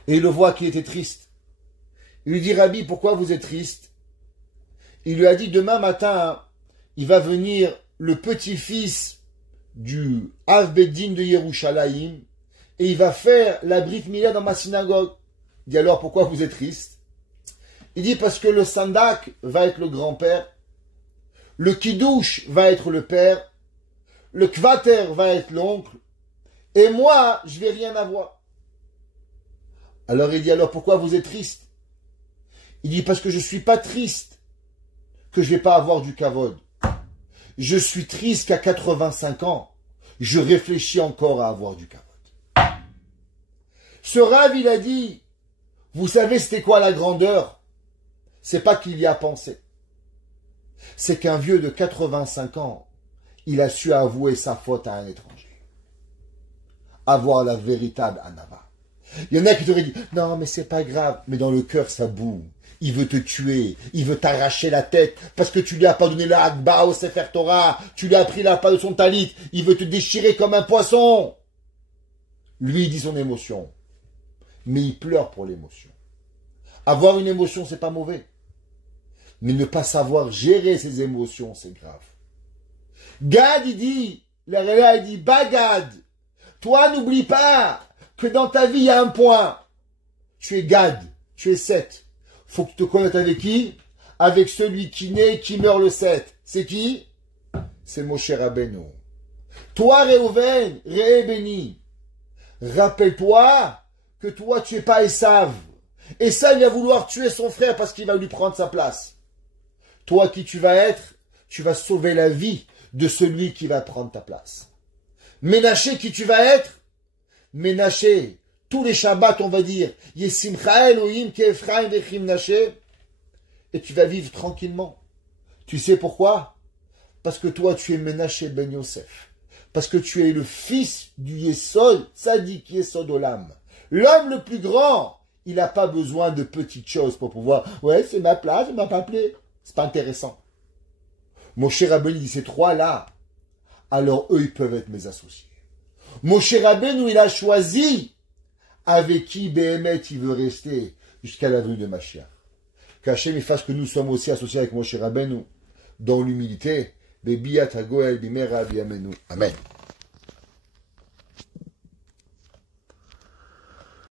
Et il le voit qu'il était triste. Il lui dit, Rabbi, pourquoi vous êtes triste? Il lui a dit, demain matin, il va venir le petit-fils du Av Beddin de Yerushalayim et il va faire la Brit Mila dans ma synagogue. Il dit, alors pourquoi vous êtes triste? Il dit, parce que le Sandak va être le grand-père, le Kiddush va être le père, le Kvater va être l'oncle, et moi, je vais rien avoir. Alors il dit, alors pourquoi vous êtes triste? Il dit, parce que je ne suis pas triste que je ne vais pas avoir du kavod. Je suis triste qu'à 85 ans, je réfléchis encore à avoir du kavod. Ce Rav, il a dit, vous savez c'était quoi la grandeur? C'est pas qu'il y a pensé. C'est qu'un vieux de 85 ans, il a su avouer sa faute à un étranger. Avoir la véritable anava. Il y en a qui t'auraient dit, non mais c'est pas grave, mais dans le cœur ça boue. Il veut te tuer, il veut t'arracher la tête, parce que tu lui as pas donné la Hakba au Sefer Torah, tu lui as pris la part de son talit, il veut te déchirer comme un poisson. Lui, il dit son émotion, mais il pleure pour l'émotion. Avoir une émotion, c'est pas mauvais. Mais ne pas savoir gérer ses émotions, c'est grave. Gad, il dit, la Réla, il dit, bah Gad, toi, n'oublie pas que dans ta vie, il y a un point. Tu es Gad, tu es 7. Faut que tu te connaisses avec qui? Avec celui qui naît et qui meurt le 7. C'est qui? C'est Moshe Rabbeinu. Toi, Réhouven, Béni, rappelle-toi que toi, tu es pas Esav. Esav va vouloir tuer son frère parce qu'il va lui prendre sa place. Toi, qui tu vas être? Tu vas sauver la vie de celui qui va prendre ta place. Ménaché, qui tu vas être? Ménaché, tous les Shabbats, on va dire, Yesimcha Elohim Kephraim Vechim Naché, et tu vas vivre tranquillement. Tu sais pourquoi? Parce que toi, tu es Ménaché Ben Yosef. Parce que tu es le fils du Yesod, Tzadik Yesod Olam. L'homme le plus grand, il n'a pas besoin de petites choses pour pouvoir, ouais, c'est ma place, je m'a pas appelé. C'est pas intéressant. Moshe Rabbeinu dit, ces trois-là, alors eux, ils peuvent être mes associés. Moshe Rabbeinu, il a choisi avec qui Béhémet il veut rester jusqu'à la venue de Mashiach. Qu'Hachem fasse que nous sommes aussi associés avec Moshe Rabbeinu dans l'humilité. Amen.